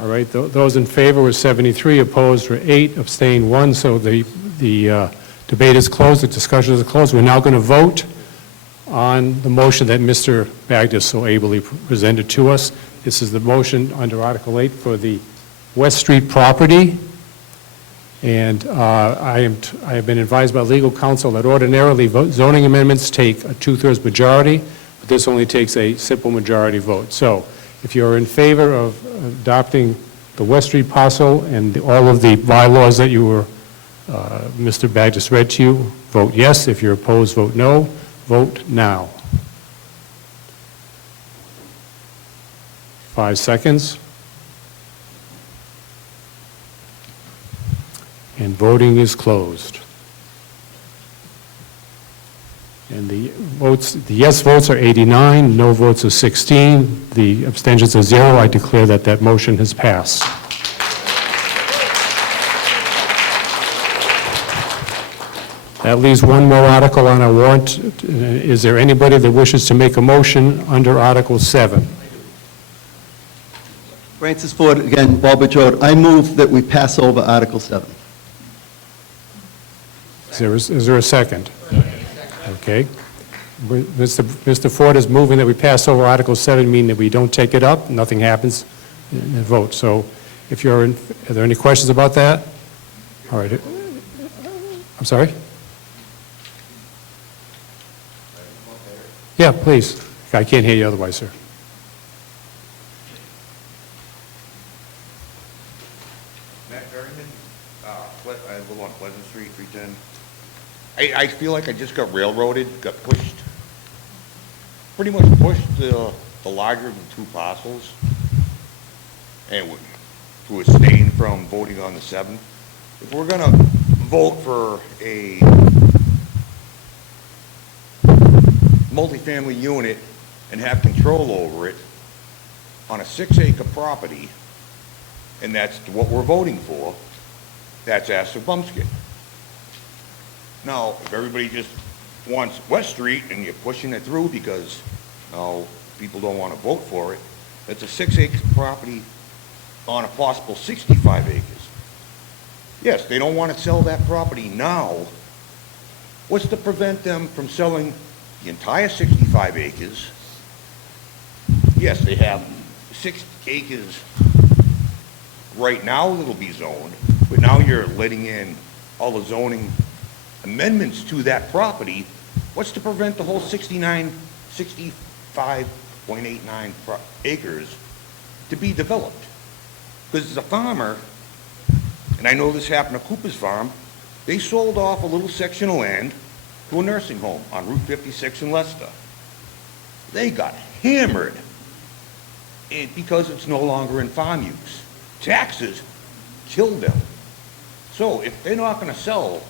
All right, those in favor were 73, opposed were 8, abstained 1, so the debate is closed, the discussion is closed. We're now going to vote on the motion that Mr. Bagdis so ably presented to us. This is the motion under Article 8 for the West Street property. And I have been advised by legal counsel that ordinarily zoning amendments take a 2/3 majority, but this only takes a simple majority vote. So if you're in favor of adopting the West Street parcel and all of the bylaws that Mr. Bagdis read to you, vote yes. If you're opposed, vote no. Vote now. 5 seconds. And voting is closed. And the yes votes are 89, no votes are 16, the abstentions are 0. I declare that that motion has passed. That leaves one more article on our warrant. Is there anybody that wishes to make a motion under Article 7? Francis Ford, again, Walbridge Road. I move that we pass over Article 7. Is there a second? Okay. Mr. Ford is moving that we pass over Article 7, meaning that we don't take it up, nothing happens in the vote. So if you're in, are there any questions about that? All right. I'm sorry? Yeah, please. I can't hear you otherwise, sir. Matt Berryman, I live on Pleasant Street, 310. I feel like I just got railroaded, got pushed, pretty much pushed the larger of the two parcels, and to abstain from voting on the 7. If we're going to vote for a multifamily unit and have control over it on a 6-acre property, and that's what we're voting for, that's Asnembumskit. Now, if everybody just wants West Street and you're pushing it through because people don't want to vote for it, that's a 6-acre property on a possible 65 acres. Yes, they don't want to sell that property now. What's to prevent them from selling the entire 65 acres? Yes, they have 6 acres right now that'll be zoned, but now you're letting in all the zoning amendments to that property. What's to prevent the whole 65.89 acres to be developed? Because as a farmer, and I know this happened to Cooper's Farm, they sold off a little section of land to a nursing home on Route 56 in Leicester. They got hammered because it's no longer in farm use. Taxes killed them. So if they're not going to sell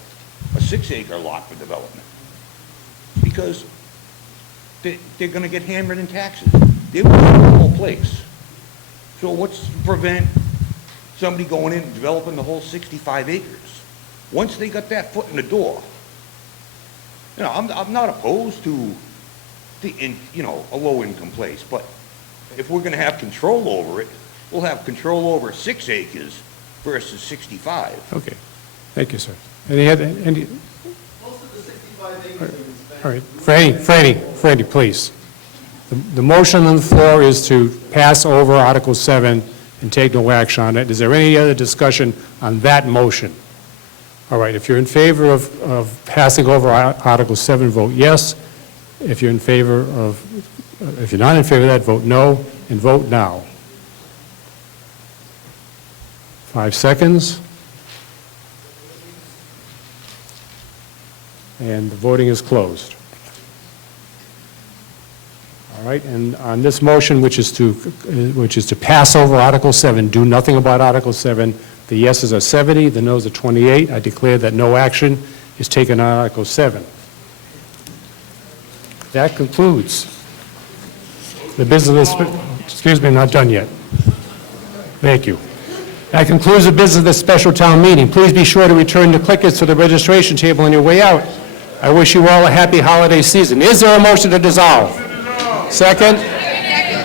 a 6-acre lot for development, because they're going to get hammered in taxes. They will sell the whole place. So what's to prevent somebody going in and developing the whole 65 acres? Once they got that foot in the door, You know, I'm not opposed to a low-income place, but if we're gonna have control over it, we'll have control over 6 acres versus 65. Okay, thank you, sir. Any other, any? Most of the 65 acres All right, Franny, please. The motion on the floor is to pass over Article 7 and take no action on it. Is there any other discussion on that motion? All right, if you're in favor of passing over Article 7, vote yes. If you're in favor of, if you're not in favor of that, vote no, and vote now. 5 seconds. And the voting is closed. All right, and on this motion, which is to pass over Article 7, do nothing about Article 7, the yeses are 70, the noes are 28. I declare that no action is taken on Article 7. That concludes the business, excuse me, not done yet. Thank you. That concludes the business of this special town meeting. Please be sure to return the clickers to the registration table on your way out. I wish you all a happy holiday season. Is there a motion to dissolve? Second?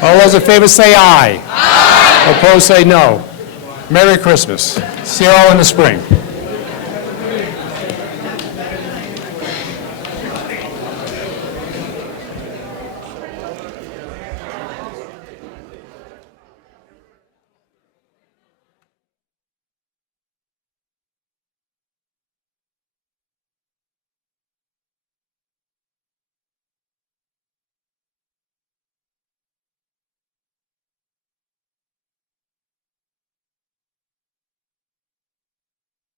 All those in favor say aye. Aye. Opposed say no. Merry Christmas. See you all in the spring.